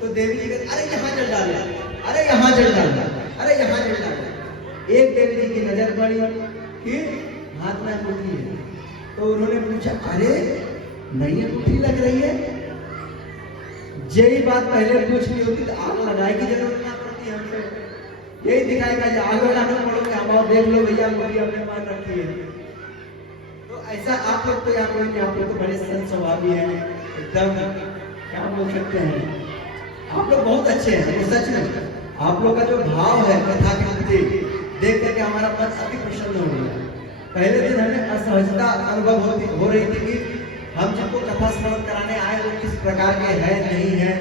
तो देवी जी कहते अरे यहाँ जल डाले, अरे यहाँ जल डाले, अरे यहाँ जल डाले। एक देवी जी की नजर पड़ी कि हाथ में अंगूठी है। तो उन्होंने पूछा अरे नई अंगूठी लग रही है। यही बात पहले पूछ ली होती तो आग लगाए की जरूरत ना पड़ती हमसे। यही दिखाएगा आग लगाने पड़ोगे, हम देख लो भैया अंगूठी अपने पास रखी है। तो ऐसा आप लोग तो यहाँ कोई नहीं, आप लोग तो बड़े संत स्वभावी हैं, एकदम क्या बोल सकते हैं, आप लोग बहुत अच्छे हैं। वो सच में आप लोग का जो भाव है कथा के प्रति देख करके हमारा मन अति प्रसन्न हो गया। पहले दिन हमें असहजता अनुभव हो रही थी कि हम जिनको कथा श्रवण कराने आए वो किस प्रकार के हैं नहीं है,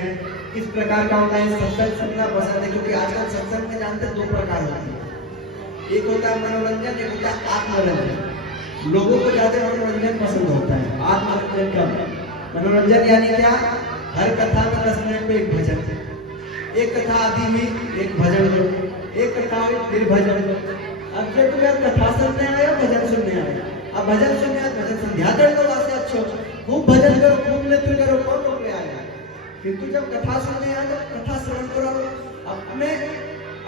किस प्रकार का होता है सत्संग सुनना पसंद है। क्योंकि आजकल सत्संग में जानते 2 प्रकार होते हैं, एक होता है मनोरंजन, एक होता है आत्मरंजन। लोगों को ज्यादा मनोरंजन पसंद होता है, आत्मरंजन कम। मनोरंजन यानी क्या? हर कथा में 10 मिनट में एक भजन, एक कथा आदि हुई एक भजन दो, एक कथा हुई फिर भजन दो। अब जब तुम कथा सुनने आए हो भजन सुनने आए, अब भजन सुनने आए भजन संध्या कर लो, वास्ते अच्छो खूब भजन करो, खूब नृत्य करो, कौन रोकने आएगा? किंतु जब कथा सुनने आए तो कथा श्रवण करो, अपने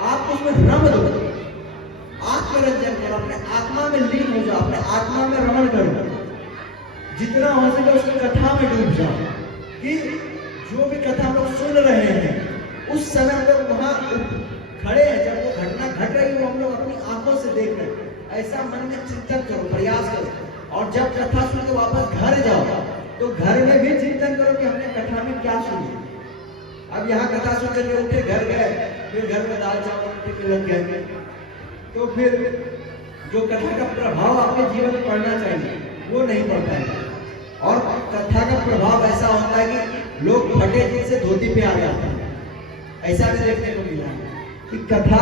आप को उसमें रम दो, आत्मरंजन करो, अपने आत्मा में लीन हो जाओ, अपने आत्मा में रमण करो, जितना हो सके उसकी कथा में डूब जाओ। कि जो भी कथा हम लोग सुन रहे हैं उस समय हम लोग वहां खड़े हैं, जब वो घटना घट रही है वो हम लोग अपनी आंखों से देख रहे हैं। ऐसा मन में चिंतन करो, प्रयास करो। और जब कथा सुन के वापस घर जाओ तो घर में भी चिंतन करो कि हमने कथा में क्या सुनी। अब यहाँ कथा सुन करके उठे, घर गए, फिर घर में दाल चावल रोटी के लग गए, तो फिर जो कथा का प्रभाव आपके जीवन में पड़ना चाहिए वो नहीं पड़ता है। और कथा का प्रभाव ऐसा होता है कि लोग फटे से धोती पे आ जाते हैं। ऐसा भी देखने को मिला है कि कथा